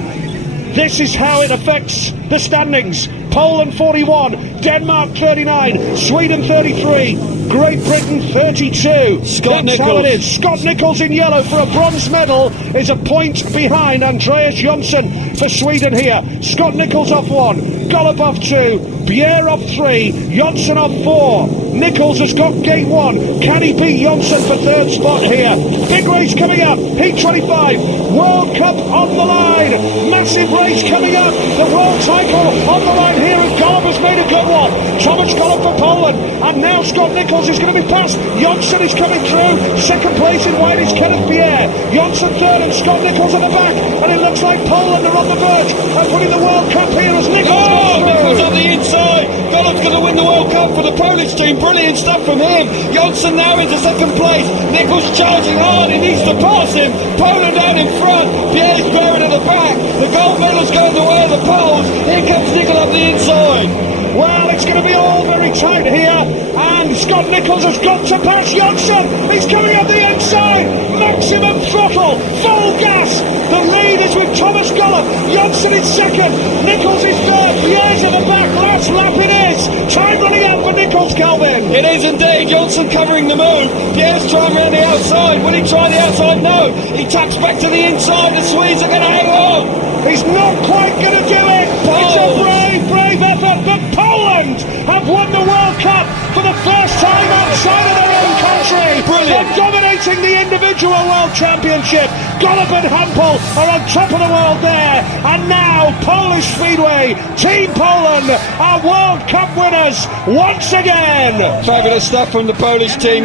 This is how it affects the standings. Poland 41, Denmark 39, Sweden 33, Great Britain 32. That's how it is. Scott Nichols in yellow for a bronze medal is a point behind Andreas Jonsson for Sweden here. Scott Nichols off 1, Golub off 2, Bjerre off 3, Jonsson off 4. Nichols has got gate 1. Can he beat Jonsson for third spot here? Big race coming up. Heat 25. World Cup on the line. Massive race coming up. The world title on the line here. And Golub has made a good one. Thomas Golub for Poland. And now Scott Nichols is going to be passed. Jonsson is coming through. Second place in white is Kenneth Bjerre. Jonsson third and Scott Nichols at the back. And it looks like Poland are on the verge of winning the World Cup here as Nichols goes through. Nichols on the inside. Golub's going to win the World Cup for the Polish team. Brilliant stuff from him. Jonsson now into second place. Nichols charging hard. He needs to pass him. Poland out in front. Bjerre's buried at the back. The gold medal's going the way of the Poles. Here comes Nichols up the inside. Well, it's going to be all very tight here. And Scott Nichols has got to pass Jonsson. He's coming up the inside. Maximum throttle. Full gas. The lead is with Thomas Golub. Jonsson is second. Nichols is third. Bjerre's at the back. Last lap it is. Time running out for Nichols, Calvin. It is indeed. Jonsson covering the move. Bjerre's trying around the outside. Will he try the outside? No. He taps back to the inside. The Swedes are going to hang on. He's not quite going to do it. It's a brave effort. But Poland have won the World Cup for the first time outside of their own country. Brilliant. They're dominating the individual World Championship. Golub and Hampel are on top of the world there. And now Polish Speedway, Team Poland are World Cup winners once again. Fabulous stuff from the Polish team.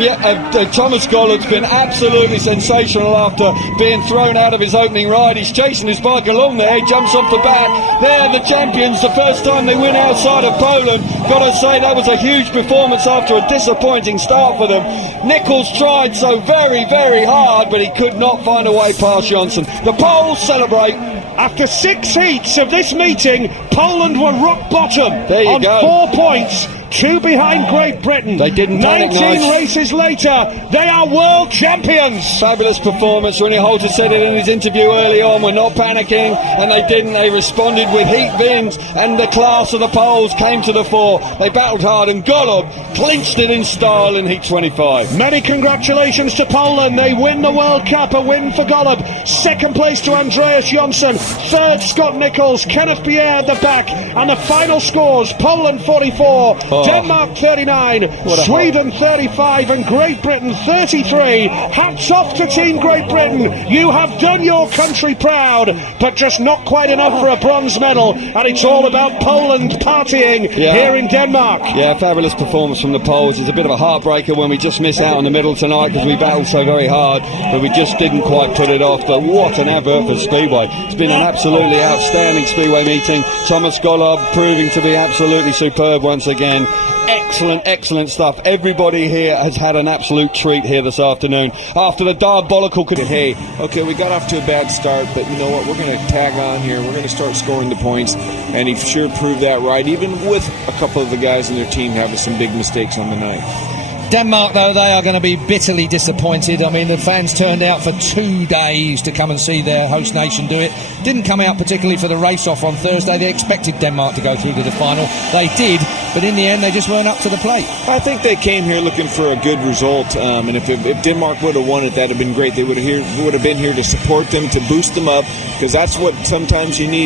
Thomas Golub's been absolutely sensational after being thrown out of his opening ride. He's chasing his bike along there. He jumps off the back. They're the champions. The first time they win outside of Poland. Gotta say that was a huge performance after a disappointing start for them. Nichols tried so very, very hard, but he could not find a way past Jonsson. The Poles celebrate. After 6 heats of this meeting, Poland were rock bottom There you on go. 4 points. 2 behind Great Britain. They didn't 19 panic much. races later, they are world champions. Fabulous performance. Ronnie Holter said it in his interview early on. We're not panicking, and they didn't. They responded with heat bins, and the class of the Poles came to the fore. They battled hard, and Golub clinched it in style in Heat 25. Many congratulations to Poland. They win the World Cup, a win for Golub. Second place to Andreas Jonsson. Third, Scott Nichols. Kenneth Bjerre at the back. And the final scores, Poland 44, Denmark 39, Sweden 35, and Great Britain 33. Hats off to Team Great Britain. You have done your country proud, but just not quite enough for a bronze medal. And it's all about Poland partying here in Denmark. Yeah, fabulous performance from the Poles. It's a bit of a heartbreaker when we just miss out on the medal tonight because we battled so very hard, but we just didn't quite put it off. But what an advert for Speedway. It's been an absolutely outstanding Speedway meeting. Thomas Golub proving to be absolutely superb once again. Excellent stuff. Everybody here has had an absolute treat here this afternoon. After the diabolical... Hey, okay, we got off to a bad start, but you know what? We're going to tag on here. We're going to start scoring the points, and he sure proved that right, even with a couple of the guys in their team having some big mistakes on the night. Denmark, though, they are going to be bitterly disappointed. I mean, the fans turned out for 2 days to come and see their host nation do it. Didn't come out particularly for the race-off on Thursday. They expected Denmark to go through to the final. They did, but in the end, they just weren't up to the plate. I think they came here looking for a good result, and if Denmark would have won it, that would have been great. They would have been here to support them, to boost them up, because that's what sometimes you need.